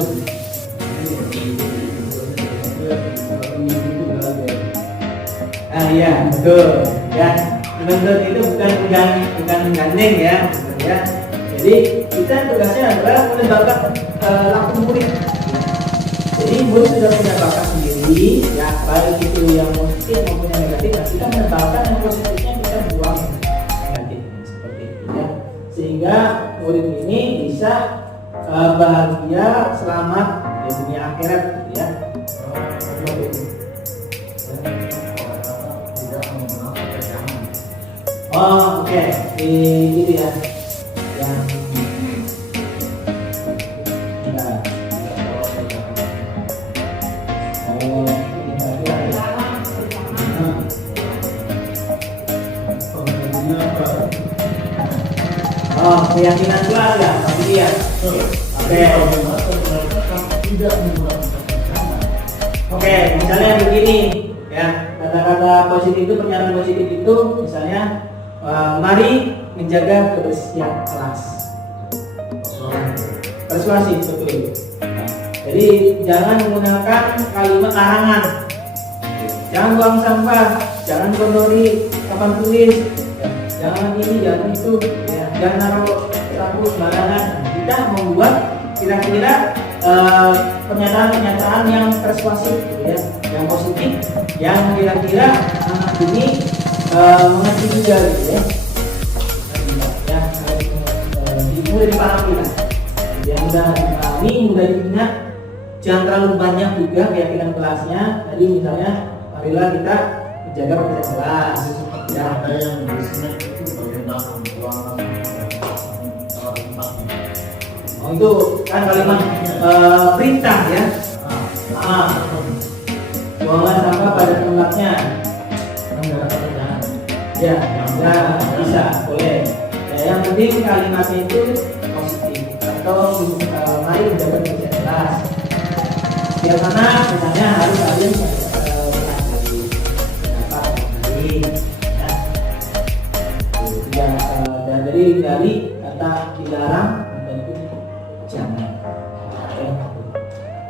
Iya betul ya, menuntut itu bukan menggandeng ya. Jadi kita tugasnya adalah menembakkan laku murid. Jadi murid sudah punya bakat sendiri ya, baik itu yang positif maupun yang negatif. Nah, kita menembakkan yang positifnya, kita buang negatif seperti itu ya, sehingga murid ini bisa bahagia, selamat di dunia akhirat gitu ya. Oh, oke. Di itu ya. Yang nah, oh, ini kira-kira ya. Oh, keyakinan keluarga, tapi dia. Oke. Oke, misalnya begini, ya. Kata-kata positif itu, pernyataan positif itu, misalnya, mari menjaga kebersihan kelas. Persuasif, betul. Nah, jadi jangan menggunakan kalimat larangan. Jangan buang sampah, jangan kotori papan tulis, ya. Jangan ini, jangan itu, ya. Jangan naruh sapu sembarangan. Kita membuat kira-kira pernyataan-pernyataan yang persuasif, ya, yang positif, yang kira-kira anak ini mengerti juga, gitu ya. Ya, mudah dipahami lah. Yang mudah dipahami, mudah diingat. Jangan terlalu banyak juga keyakinan kelasnya. Tadi misalnya, marilah kita menjaga kebersihan kelas. Ya, ada yang biasanya itu bagaimana ruangan oh itu kan kalimat perintah ya. Buanglah sampah pada tempatnya. Ya, nah, bisa, boleh. Ya, yang penting kalimatnya itu positif atau mari menjaga kebersihan kelas. Setiap anak misalnya harus kalian mengajari kenapa mengajari. Ya, dan dari kata dilarang jangan,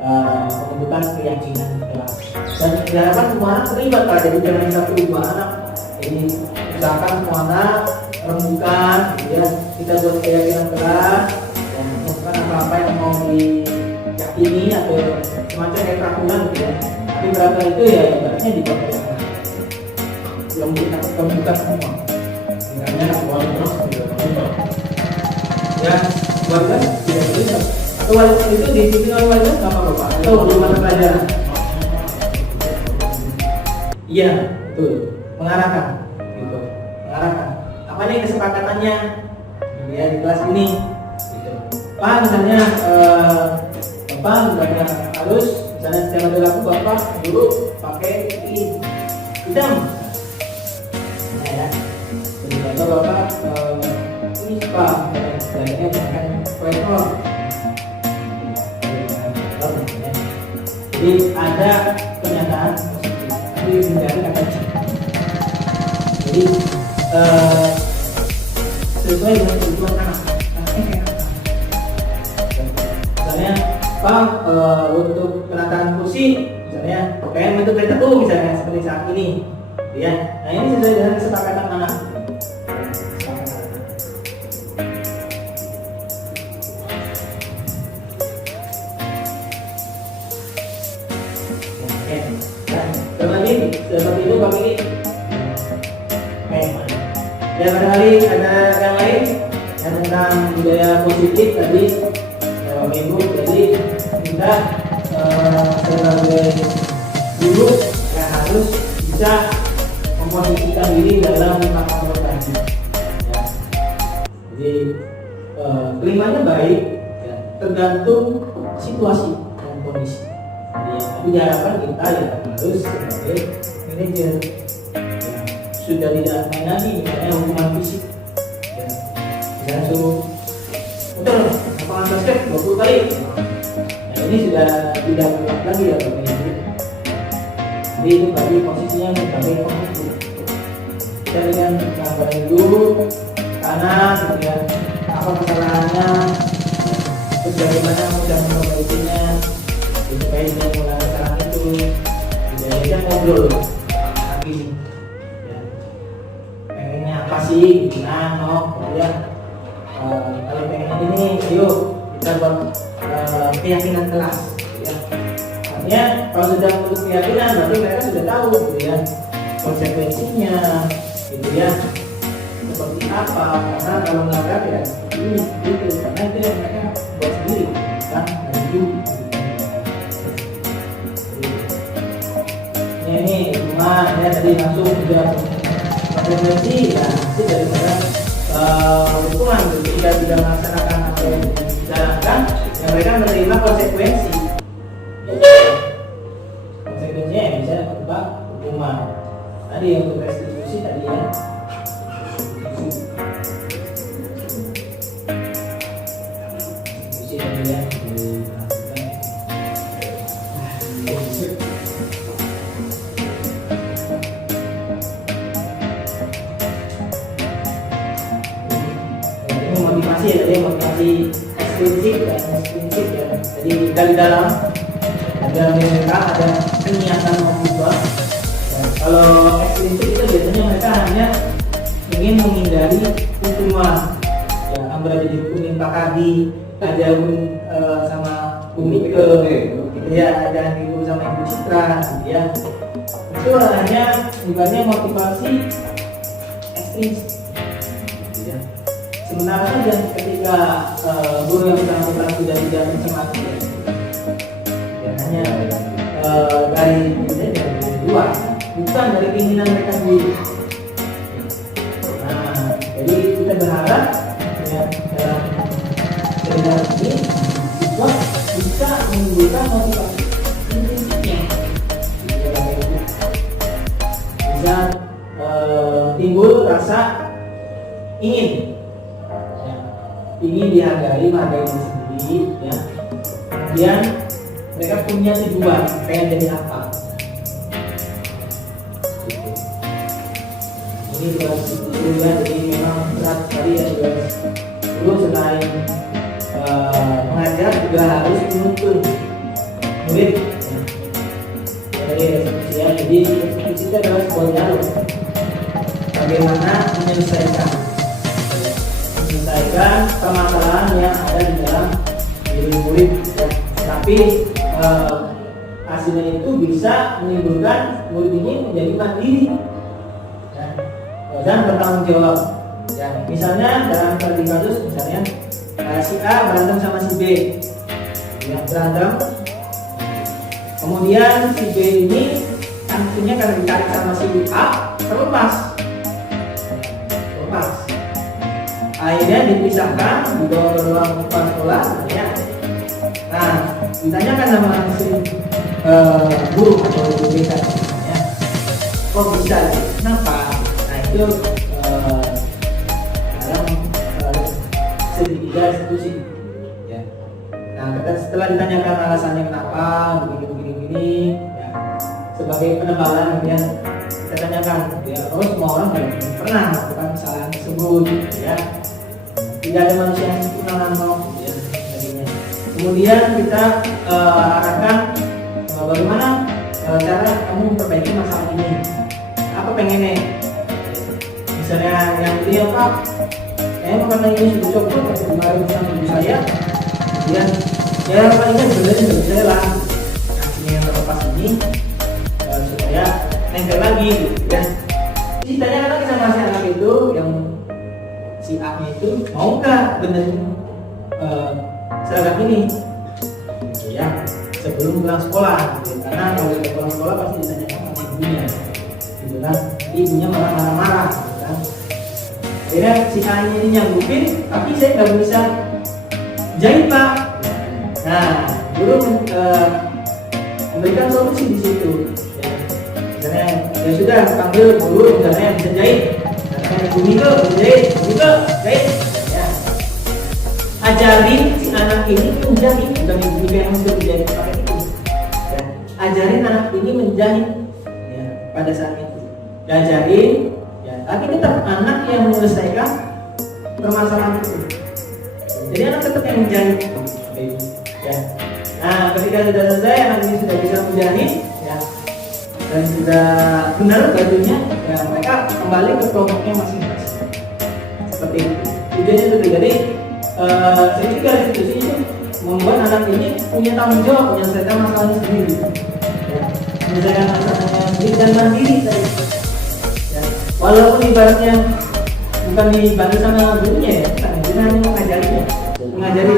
menentukan keyakinan kelas dan diharapkan semua anak terlibat Pak. Jadi jangan satu dua anak, jadi misalkan semua anak rembukan, ya kita buat keyakinan kelas dan menemukan apa-apa yang mau diyakini atau semacam kayak peraturan gitu ya. Tapi berapa itu ya ibaratnya dipakai yang kita rembukan semua. Misalnya kualitas ya kualitas tidak terlibat. Atau wajib itu dipimpin oleh wajib nggak apa-apa Pak? Atau belum ada pelajaran? Iya, betul. Mengarahkan, gitu. Mengarahkan. Apa nih kesepakatannya? Ya di kelas ini, gitu. Pak, misalnya Bapak misalnya harus, misalnya setiap ada laku Bapak dulu pakai hitam. Nah ya. Jadi contoh Bapak ini Pak, misalnya menggunakan kotor. Jadi ada pernyataan positif, tapi menjadi kata cinta. Jadi sesuai dengan kebutuhan anak. Anaknya kayak apa? Misalnya, Pak, untuk penataan kursi, misalnya, kayak bentuk kereta tuh, misalnya seperti saat ini, ya. Nah ini sesuai dengan kesepakatan anak. Seperti itu Pak Kiki. Dan barangkali ada yang lain yang tentang budaya positif tadi Pak Ibu. Jadi kita sebagai guru yang harus bisa memposisikan diri dalam lapangan tadi. Ya. Jadi kelimanya baik, ya, tergantung situasi dan kondisi. Tapi diharapkan kita ya harus sebagai manajer ya, sudah tidak main lagi misalnya hukuman fisik ya, misalnya suruh muter lapangan basket 20 kali. Nah ini sudah tidak berlaku lagi ya Bapak Ibu. Jadi itu bagi posisinya sebagai pemimpin. Kita dengan gambaran dulu karena kemudian apa kesalahannya, terus bagaimana mudah memperbaikinya supaya tidak mulai sekarang itu kita ngobrol lagi ya. Pengennya apa sih gitu ya. Kalau pengen ini yuk kita buat keyakinan kelas ya. Artinya kalau sudah untuk keyakinan berarti mereka sudah tahu gitu ya konsekuensinya gitu ya seperti apa, karena kalau melanggar ya seperti ini gitu, karena itu yang mereka buat sendiri kan gitu. Ini rumah ya tadi langsung sudah frekuensi ya hasil daripada hukuman ketika tidak melaksanakan apa yang dijalankan, ya mereka menerima konsekuensi. Konsekuensinya ya bisa berupa hukuman. Tadi yang untuk restitusi tadi ya. Restitusi tadi ya. Motivasi ya, tadi motivasi ekstrinsik ya. Jadi dari dalam mereka ada niatan mengubah. Kalau ekstrinsik itu biasanya mereka hanya ingin menghindari hukuman. Ya, kan berada di kuning Pak Kadi, ada sama Bumi ke, ya ada Ibu sama Ibu Citra, ya. Itu hanya ibaratnya motivasi ekstrinsik. Ya. Sementara saja ketika guru yang bersangkutan sudah tidak mencermati, ya hanya dari luar, bukan dari keinginan mereka sendiri. Nah, jadi kita berharap ya, dalam seminar ini siswa bisa menimbulkan motivasi intrinsiknya, bisa timbul rasa ingin dihargai, menghargai diri sendiri, ya. Kemudian mereka punya tujuan, pengen jadi apa. Gitu. Ini juga jadi memang berat sekali ya tugas guru, selain mengajar juga harus menuntun murid. Ya. Jadi itu adalah sebuah jalur bagaimana menyelesaikan permasalahan yang ada di dalam diri murid, ya. Tapi hasilnya itu bisa menimbulkan murid ini menjadi mandiri, ya, dan bertanggung jawab. Ya, misalnya dalam studi kasus, misalnya si A berantem sama si B, ya, berantem. Kemudian si B ini sanksinya karena ditarik sama si A terlepas. Akhirnya dipisahkan, dibawa ke ruang kepala sekolah, ya. Nah, ditanyakan sama si guru atau guru BK, ya, kok bisa? Kenapa? Nah itu dalam segitiga restitusi, ya. Nah, setelah ditanyakan alasannya kenapa begini, ya, sebagai penebalan, kemudian kita tanyakan, ya, semua orang pernah melakukan kesalahan tersebut, ya. Tidak ada manusia yang sempurna, ya, tadinya. Kemudian kita arahkan bagaimana cara kamu memperbaiki masalah ini. Apa pengennya? Misalnya yang ini apa? Karena ini sudah cukup, kemarin bersama ibu saya. Kemudian ya paling kan sebenarnya sudah bisa lah. Hasilnya yang terlepas ini supaya nempel lagi, gitu, ya. Ceritanya kan kita masih anak itu yang si A itu mau nggak benerin seragam ini, gitu, ya, sebelum pulang sekolah, gitu. Karena kalau dia pulang sekolah pasti ditanyakan sama ibunya, gitu kan. Ibunya malah marah-marah, gitu kan. Akhirnya si A ini nyanggupin, tapi saya nggak bisa jahit, Pak. Nah, guru memberikan solusi di situ, ya. Misalnya ya sudah panggil guru misalnya yang bisa jahit. Bunyi ke, jahit, ya. Ajarin si anak ini menjahit, bukan ibu yang sudah menjahit pakai itu, ya. Ajarin anak ini menjahit, ya, pada saat itu. Diajarin, ya, tapi tetap anak yang menyelesaikan permasalahan itu. Jadi anak tetap yang menjahit, ya. Nah, ketika sudah selesai, anak ini sudah bisa menjahit, ya, dan sudah benar bajunya, ya, mereka kembali ke kelompoknya masing-masing. Seperti itu. Tujuannya itu. Jadi saya juga restitusi itu membuat anak ini punya tanggung jawab menyelesaikan masalahnya sendiri, ya. Menyelesaikan masalahnya sendiri dan mandiri, ya. Walaupun ibaratnya bukan dibantu sama gurunya, ya, kita hanya mengajari.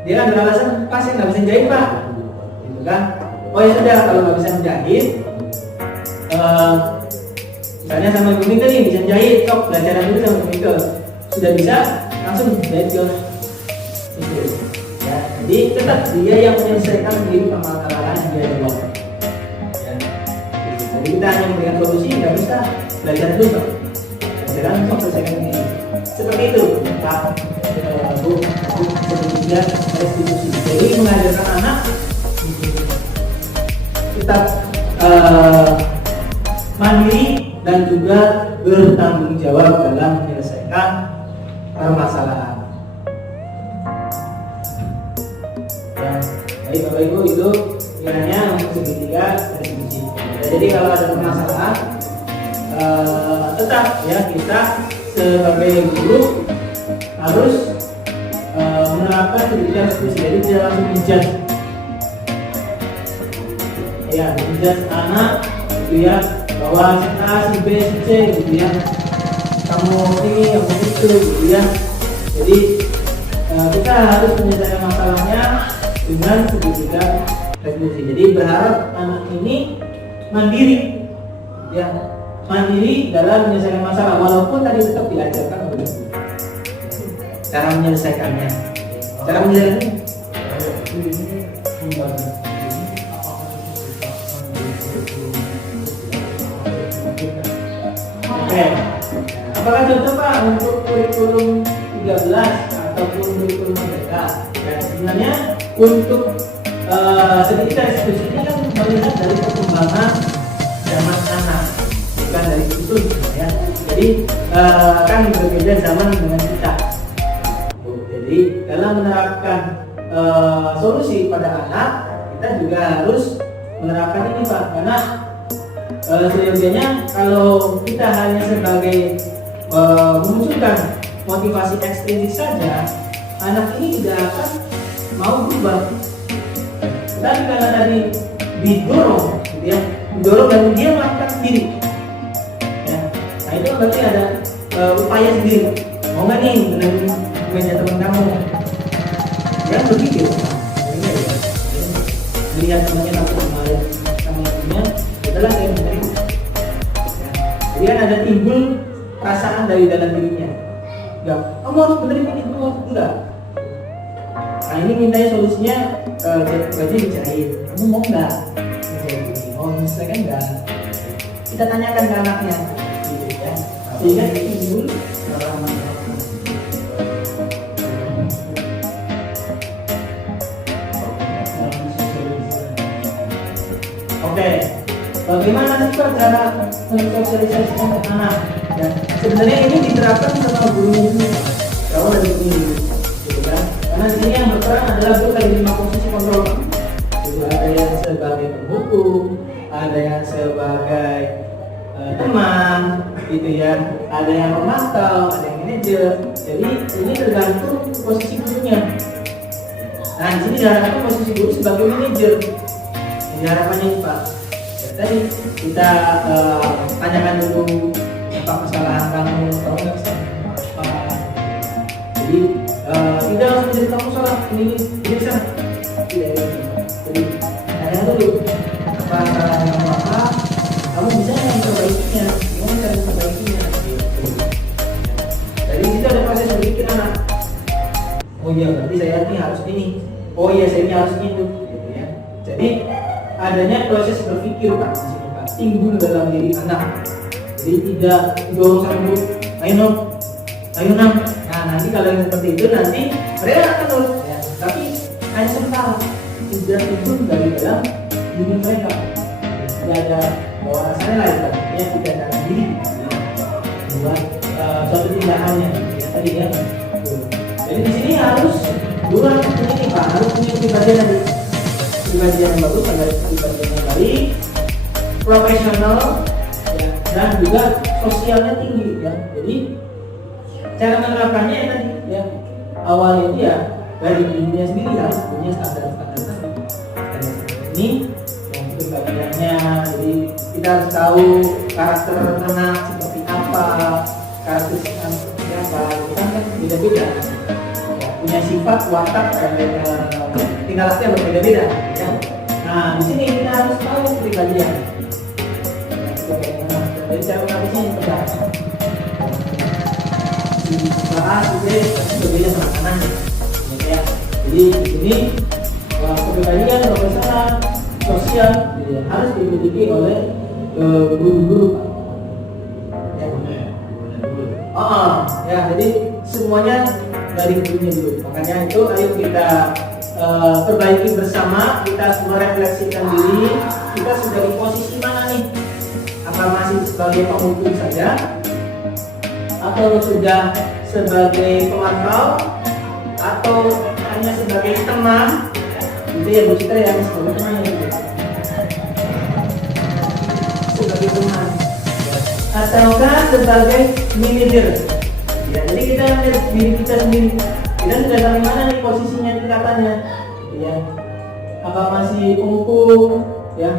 Dia kan beralasan pas saya nggak bisa jahit, Pak, gitu kan. Oh ya sudah, kalau nggak bisa menjahit, Misalnya sama Bu Mika nih bisa jahit, sok belajar dulu sama Bu Mika. Sudah bisa, langsung jahit ke itu. Ya, jadi tetap dia yang menyelesaikan sendiri permasalahan dia juga. Ya. Jadi kita hanya memberikan solusi, nggak bisa belajar dulu sok. Belajar sok selesaikan ini. Seperti itu, Pak. Bu, sepertiga restitusi. Jadi mengajarkan anak tetap mandiri dan juga bertanggung jawab dalam menyelesaikan permasalahan. Ya, baik Bapak Ibu, itu kiranya untuk segitiga restitusi. Ya, jadi kalau ada permasalahan, tetap ya kita sebagai guru harus menerapkan segitiga restitusi. Jadi tidak langsung menjudge, ya menjudge anak gitu ya, bahwa si A, si B, si C gitu ya, kamu ini, kamu itu gitu ya. Jadi kita harus menyelesaikan masalahnya dengan segitiga restitusi. Jadi berharap anak ini mandiri, ya mandiri dalam menyelesaikan masalah, walaupun tadi tetap diajarkan oleh cara menyelesaikannya. Cara menyelesaikannya oke. Apakah cocok Pak untuk kurikulum 13 ataupun kurikulum merdeka? Ya, sebenarnya untuk sedikit restitusi ini kan melihat dari perkembangan zaman anak, bukan dari itu ya. Jadi kan berbeda zaman dengan kita. Jadi dalam menerapkan solusi pada anak, kita juga harus menerapkan ini Pak, karena seyogianya kalau kita hanya sebagai memunculkan motivasi ekstrinsik saja, anak ini tidak akan mau berubah. Tapi karena tadi didorong, gitu ya, didorong dan dia melakukan sendiri. Ya. Nah itu berarti ada upaya sendiri. Mau nggak nih benerin meja teman kamu? Yang begitu. Melihat temannya takut kemarin sama ibunya, itulah yang menerima. Jadi kan ada timbul perasaan dari dalam dirinya. Enggak, kamu harus benerin itu, enggak. Nah ini mintanya solusinya baju dicerain. Kamu mau nggak? Mau menyelesaikan nggak? Kita tanyakan ke anaknya, gitu ya. Sehingga timbul oke, bagaimana sih Pak cara mensosialisasikan ke anak? Ya, sebenarnya ini diterapkan sama gurunya dulu, kalau dari guru, gitu kan? Karena di sini yang berperan adalah guru dari 5 posisi kontrol. Itu ada yang sebagai penghukum, ada yang sebagai teman, gitu ya, ada yang memantau, ada yang manajer. Jadi ini tergantung posisi gurunya. Nah di sini diharapkan posisi guru sebagai manajer. Ini harapannya Pak. Ya, tadi kita tanyakan dulu apa kesalahan kamu, tahu nggak apa. Jadi tidak harus menjadi kamu salah ini bisa. Tidak. Jadi tanya dulu apa kesalahan kamu apa. Kamu bisa yang memperbaikinya, gimana cara memperbaikinya? Gitu. Jadi itu ada proses berpikir anak. Oh iya, berarti saya ini harus ini. Oh iya, saya ini harus itu. Gitu ya. Jadi adanya proses berpikir Pak, timbul dalam diri anak. Jadi tidak dorong sama ayo nom. Nah nanti kalau yang seperti itu nanti mereka akan nurut. Ya. Tapi hanya sementara, tidak timbul dari dalam diri mereka. Tidak ada bahwa rasanya lain Pak. Ya tidak ada diri buat suatu tindakannya. Ya, tadi ya. Jadi di sini harus guru harus punya ini Pak, harus punya kepribadian tadi. Kepribadian yang bagus, ada kepribadian yang baik, profesional, ya, dan juga sosialnya tinggi ya. Jadi cara menerapkannya ya tadi ya, awalnya dia dari dirinya sendiri harus punya standar-standar ini yang kepribadiannya. Jadi kita harus tahu karakter anak seperti apa, karakteristik anak seperti apa. Kita kan beda-beda ya, punya sifat, watak, dan tinggal lakunya berbeda-beda ya. Nah di sini kita harus tahu kepribadian. Jadi Jadi cara mengatasinya yang pertama, di sebelah itu pasti berbeda sama kanannya, ya. Jadi di sini kepribadian profesional sosial ya, harus dimiliki oleh guru-guru. Ya, jadi semuanya dari gurunya dulu. Makanya itu ayo kita perbaiki bersama, kita semua refleksikan diri, kita sudah di posisi mana nih? Apa masih sebagai pemukul saja? Atau sudah sebagai pemantau? Atau hanya sebagai teman? Itu ya Bu Citra ya, sebagai teman ya. Sebagai teman. Ataukah sebagai manajer? Ya, jadi kita melihat diri kita sendiri. Kita sudah sampai mana nih posisinya tingkatannya? Ya, apa masih pemukul? Ya,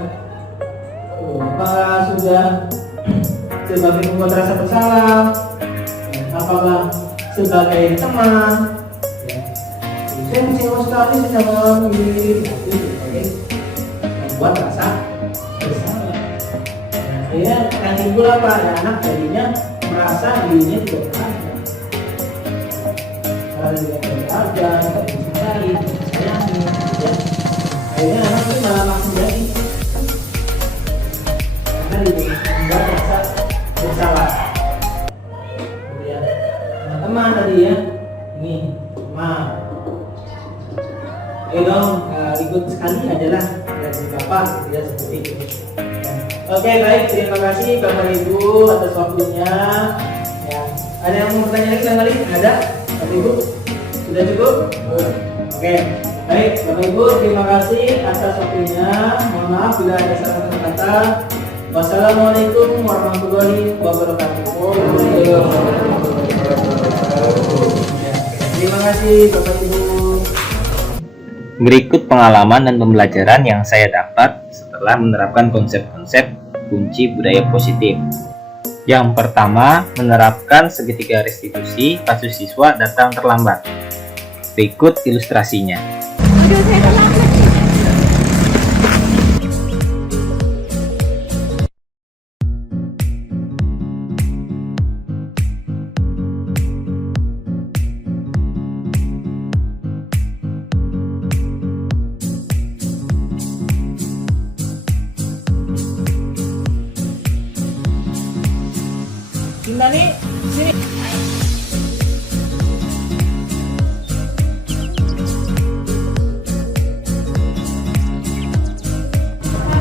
apakah sudah sebagai pembuat rasa bersalah? Ya, apakah sebagai teman? Ya, saya kecewa sekali sama diri sebagai membuat rasa bersalah. Ya, yang timbul apa? Ya, anak jadinya merasa dirinya tidak berharga. Kalau tidak berharga, tidak dicintai, disayangi, ya. Akhirnya anak itu malah makin jadi karena membuat rasa bersalah. Kemudian teman tadi ya, ini teman. Ayo dong, ikut sekali adalah dari bapak, tidak seperti itu. Oke, baik, terima kasih Bapak Ibu atas waktunya. Ya, ada yang mau bertanya lagi kali? Ada? Bapak Ibu? Sudah cukup? Oke, baik, Bapak Ibu, terima kasih atas waktunya. Mohon maaf bila ada salah kata. Wassalamualaikum warahmatullahi wabarakatuh. Terima kasih Bapak Ibu. Berikut pengalaman dan pembelajaran yang saya dapat setelah menerapkan konsep-konsep kunci budaya positif. Yang pertama, menerapkan segitiga restitusi kasus siswa datang terlambat. Berikut ilustrasinya. Udah saya terlambat. Cintani, sini.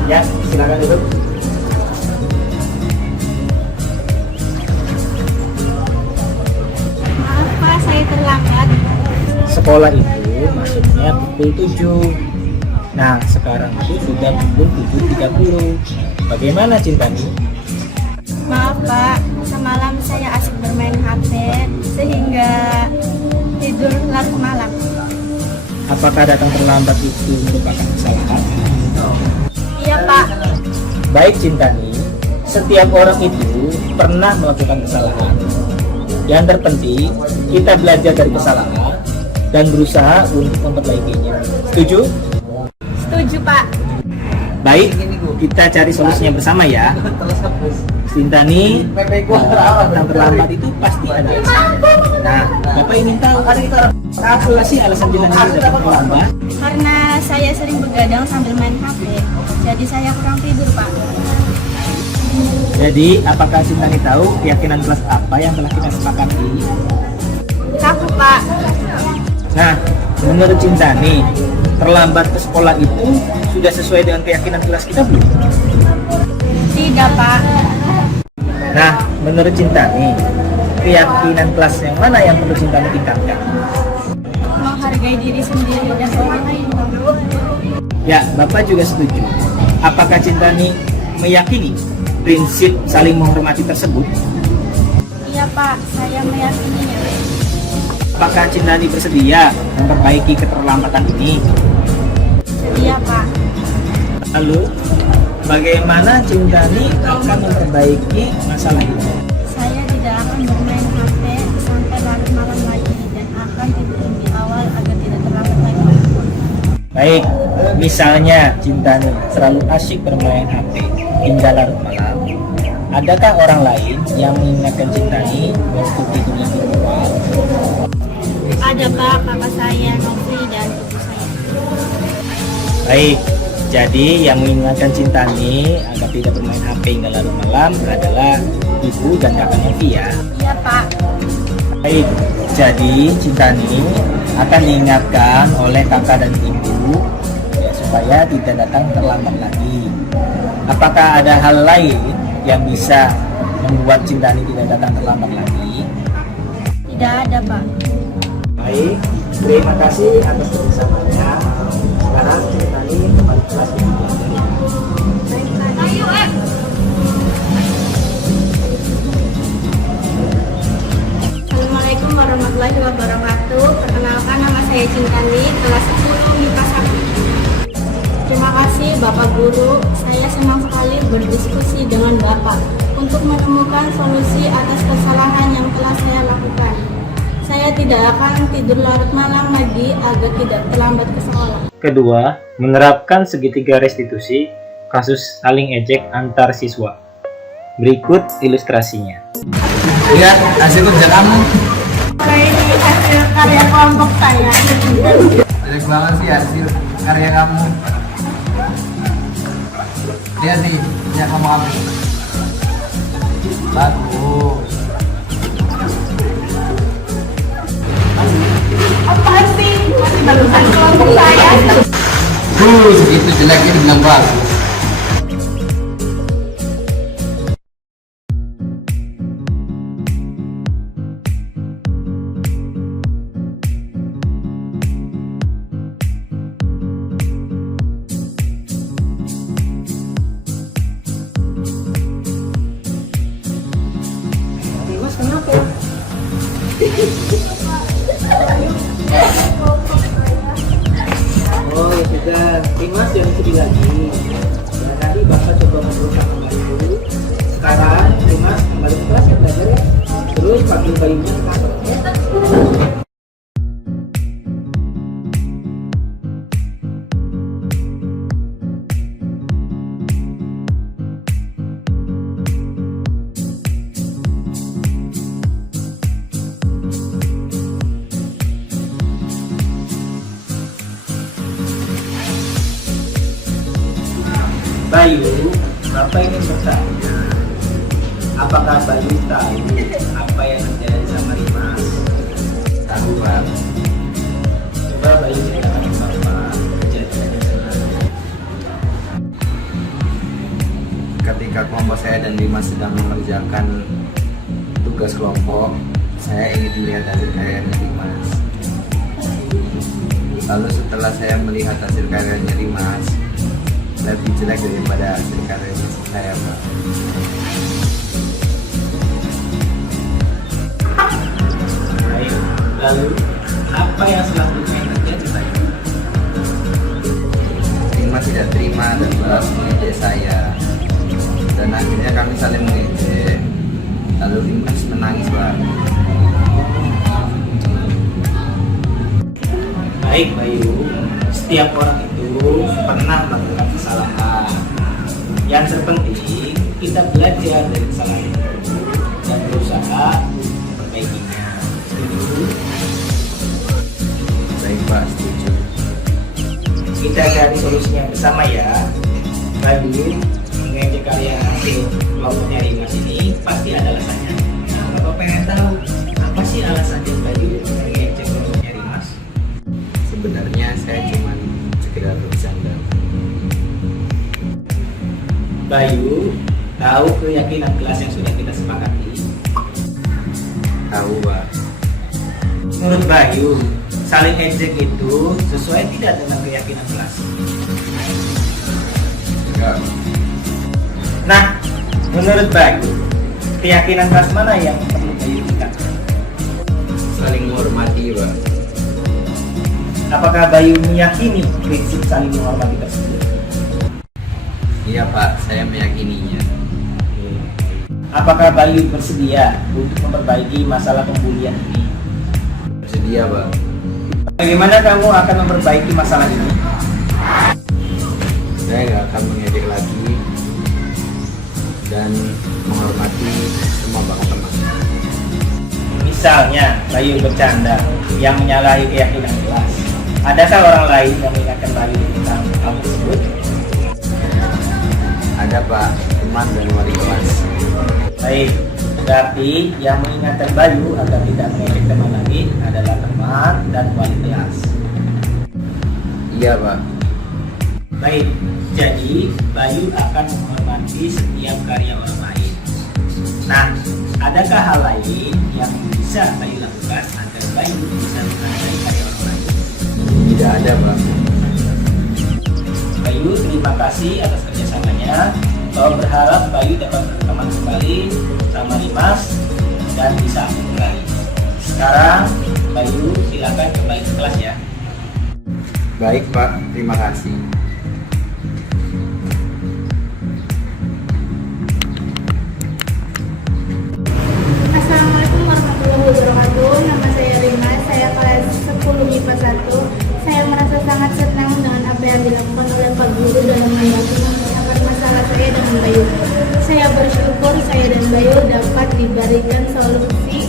Ya, silakan duduk. Maaf Pak, saya terlambat. Sekolah itu masuknya pukul 7. Nah, sekarang itu sudah pukul 7.30. Bagaimana Cintani? Maaf Pak, semalam saya asik bermain HP sehingga tidur larut malam. Apakah datang terlambat itu merupakan kesalahan? Iya Pak. Baik Cintani, setiap orang itu pernah melakukan kesalahan. Yang terpenting, kita belajar dari kesalahan dan berusaha untuk memperbaikinya. Setuju? Setuju Pak. Baik, kita cari solusinya bersama ya. Cintani, datang terlambat itu pasti ada alasan. Nah, Bapak ingin tahu apa sih alasan Cintani datang terlambat? Karena saya sering begadang sambil main HP, jadi saya kurang tidur Pak. Jadi, apakah Cintani tahu keyakinan kelas apa yang telah kita sepakati? Takut Pak. Nah, menurut Cintani, terlambat ke sekolah itu sudah sesuai dengan keyakinan kelas kita belum? Tidak Pak. Nah, menurut Cintani, keyakinan kelas yang mana yang perlu Cintani tingkatkan? Menghargai diri sendiri dan orang lain. Ya, Bapak juga setuju. Apakah Cintani meyakini prinsip saling menghormati tersebut? Iya Pak, saya meyakininya. Apakah Cintani bersedia memperbaiki keterlambatan ini? Iya Pak. Lalu, bagaimana Cintani akan memperbaiki masalah ini? Saya tidak akan bermain HP sampai larut malam lagi dan akan tidur lebih awal agar tidak terlambat lagi. Baik, misalnya Cintani terlalu asyik bermain HP hingga larut malam. Adakah orang lain yang mengingatkan Cintani waktu tidur lebih awal? Ada Pak, kakak saya, Novi, dan ibu saya. Baik, jadi yang mengingatkan Cintani agar tidak bermain HP hingga larut malam adalah ibu dan kakak Novi ya. Iya Pak. Baik, jadi Cintani akan diingatkan oleh kakak dan ibu ya, supaya tidak datang terlambat lagi. Apakah ada hal lain yang bisa membuat Cintani tidak datang terlambat lagi? Tidak ada Pak. Baik, terima kasih atas kebersamaannya. Sekarang Cintani kembali kelas untuk belajar ya. Assalamualaikum warahmatullahi wabarakatuh. Perkenalkan, nama saya Cintani, kelas 10 MIPA 1. Terima kasih Bapak Guru. Saya senang sekali berdiskusi dengan Bapak untuk menemukan solusi atas kesalahan yang telah saya lakukan. Saya tidak akan tidur larut malam lagi agar tidak terlambat ke sekolah. Kedua, menerapkan segitiga restitusi kasus saling ejek antar siswa. Berikut ilustrasinya. Lihat hasil kerja kamu. Ini hasil karya kelompok saya. Jelek banget sih hasil karya kamu. Lihat nih, ya kamu ambil. Bagus. Apaan sih? Masih bagusan kelompok saya. Segitu jeleknya dibilang bagus. Mas kenapa? Oh sudah, Mas jangan sedih lagi. Ya, tadi Bapak coba berusaha kembali dulu. Sekarang Mas kembali ke kelas ya belajar ya. Terus panggil bayunya ke kantor ya. Bayu, Bapak ingin bertanya, apakah Bayu tahu apa yang terjadi sama Dimas? Tahu Pak. Coba Bayu ceritakan ke Bapak kejadiannya sebenarnya. Ketika kelompok saya dan Dimas sedang mengerjakan tugas kelompok, saya ingin melihat hasil karyanya Dimas. Lalu setelah saya melihat hasil karyanya Dimas, lebih jelek daripada hasil karyanya saya, Pak. Baik, lalu apa yang selanjutnya yang terjadi Bayu? Dimas tidak terima dan balas mengejek saya. Dan akhirnya kami saling mengejek. Lalu Dimas menangis, Pak. Baik Bayu, setiap orang itu pernah melakukan kesalahan. Yang terpenting kita belajar dari kesalahan itu dan berusaha memperbaikinya. Setuju? Baik, Pak, setuju. Kita cari solusinya bersama ya. Bayu mengejek karya hasil kelompoknya Dimas ini pasti ada alasannya. Nah, Bapak pengen tahu apa sih alasannya Bayu mengejek kelompoknya Dimas? Sebenarnya saya cuma sekedar bercanda. Bayu tahu keyakinan kelas yang sudah kita sepakati. Tahu, Pak. Menurut Bayu, saling ejek itu sesuai tidak dengan keyakinan kelas? Enggak. Nah, menurut Bayu, keyakinan kelas mana yang perlu Bayu tingkatkan? Saling menghormati, Pak. Apakah Bayu meyakini prinsip saling menghormati tersebut? Iya, Pak, saya meyakininya. Apakah Bayu bersedia untuk memperbaiki masalah pembulian ini? Bersedia, Pak. Bagaimana kamu akan memperbaiki masalah ini? Saya nggak akan mengejek lagi. dan menghormati semua bakat teman. Misalnya, Bayu bercanda yang menyalahi keyakinan kelas. Adakah orang lain yang mengingatkan Bayu tentang hal tersebut? Ada Pak, teman dan wali kelas. Baik, berarti yang mengingatkan Bayu agar tidak mengejek teman lain adalah teman dan wali kelas. Iya Pak. Baik, jadi Bayu akan menghormati setiap karya orang lain. Nah, adakah hal lain yang bisa Bayu lakukan agar Bayu bisa menghargai karya orang lain? Tidak ada Pak. Bayu, terima kasih atas kerjasamanya. Kau berharap Bayu dapat berteman kembali sama Dimas dan bisa kembali. Sekarang Bayu silakan kembali ke kelas ya. Baik Pak, terima kasih. Assalamualaikum warahmatullahi wabarakatuh. Nama saya Rima, saya kelas 10 MIPA 1. Saya merasa sangat senang dengan apa yang dilakukan oleh Pak Guru dalam membantu menyelesaikan masalah saya dengan Bayu. Saya bersyukur saya dan Bayu dapat diberikan solusi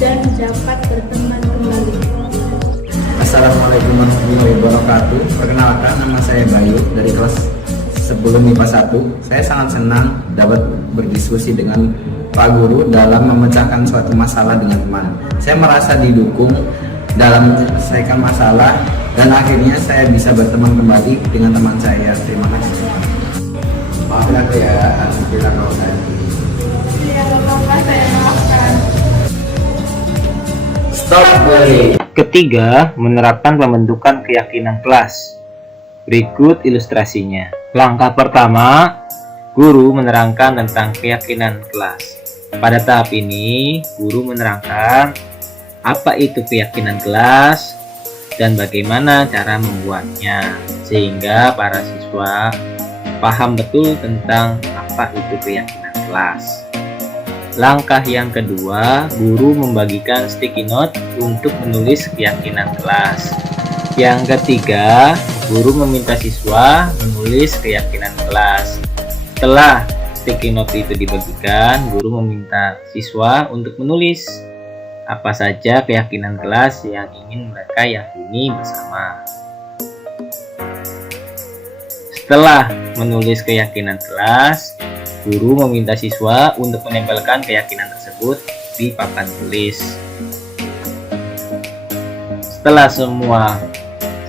dan dapat berteman kembali. Assalamualaikum warahmatullahi wabarakatuh. Perkenalkan, nama saya Bayu dari kelas 10 MIPA 1. Saya sangat senang dapat berdiskusi dengan Pak Guru dalam memecahkan suatu masalah dengan teman. Saya merasa didukung dalam menyelesaikan masalah dan akhirnya saya bisa berteman kembali dengan teman saya. Terima kasih. Maafin aku ya atas perilaku saya. Iya, Bapak, saya maafkan. Stop bullying. Ketiga, menerapkan pembentukan keyakinan kelas. Berikut ilustrasinya. Langkah pertama, guru menerangkan tentang keyakinan kelas. Pada tahap ini, guru menerangkan apa itu keyakinan kelas dan bagaimana cara membuatnya, sehingga para siswa paham betul tentang apa itu keyakinan kelas. Langkah yang kedua, guru membagikan sticky note untuk menulis keyakinan kelas. Yang ketiga, guru meminta siswa menulis keyakinan kelas. Setelah sticky note itu dibagikan, guru meminta siswa untuk menulis apa saja keyakinan kelas yang ingin mereka yakini bersama. Setelah menulis keyakinan kelas, guru meminta siswa untuk menempelkan keyakinan tersebut di papan tulis. Setelah semua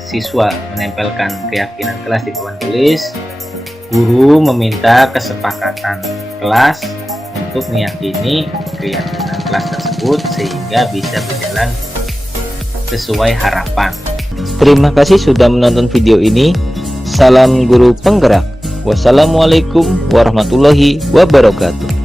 siswa menempelkan keyakinan kelas di papan tulis, guru meminta kesepakatan kelas untuk meyakini keyakinan kelas tersebut sehingga bisa berjalan sesuai harapan. Terima kasih sudah menonton video ini. Salam guru penggerak. Wassalamualaikum warahmatullahi wabarakatuh.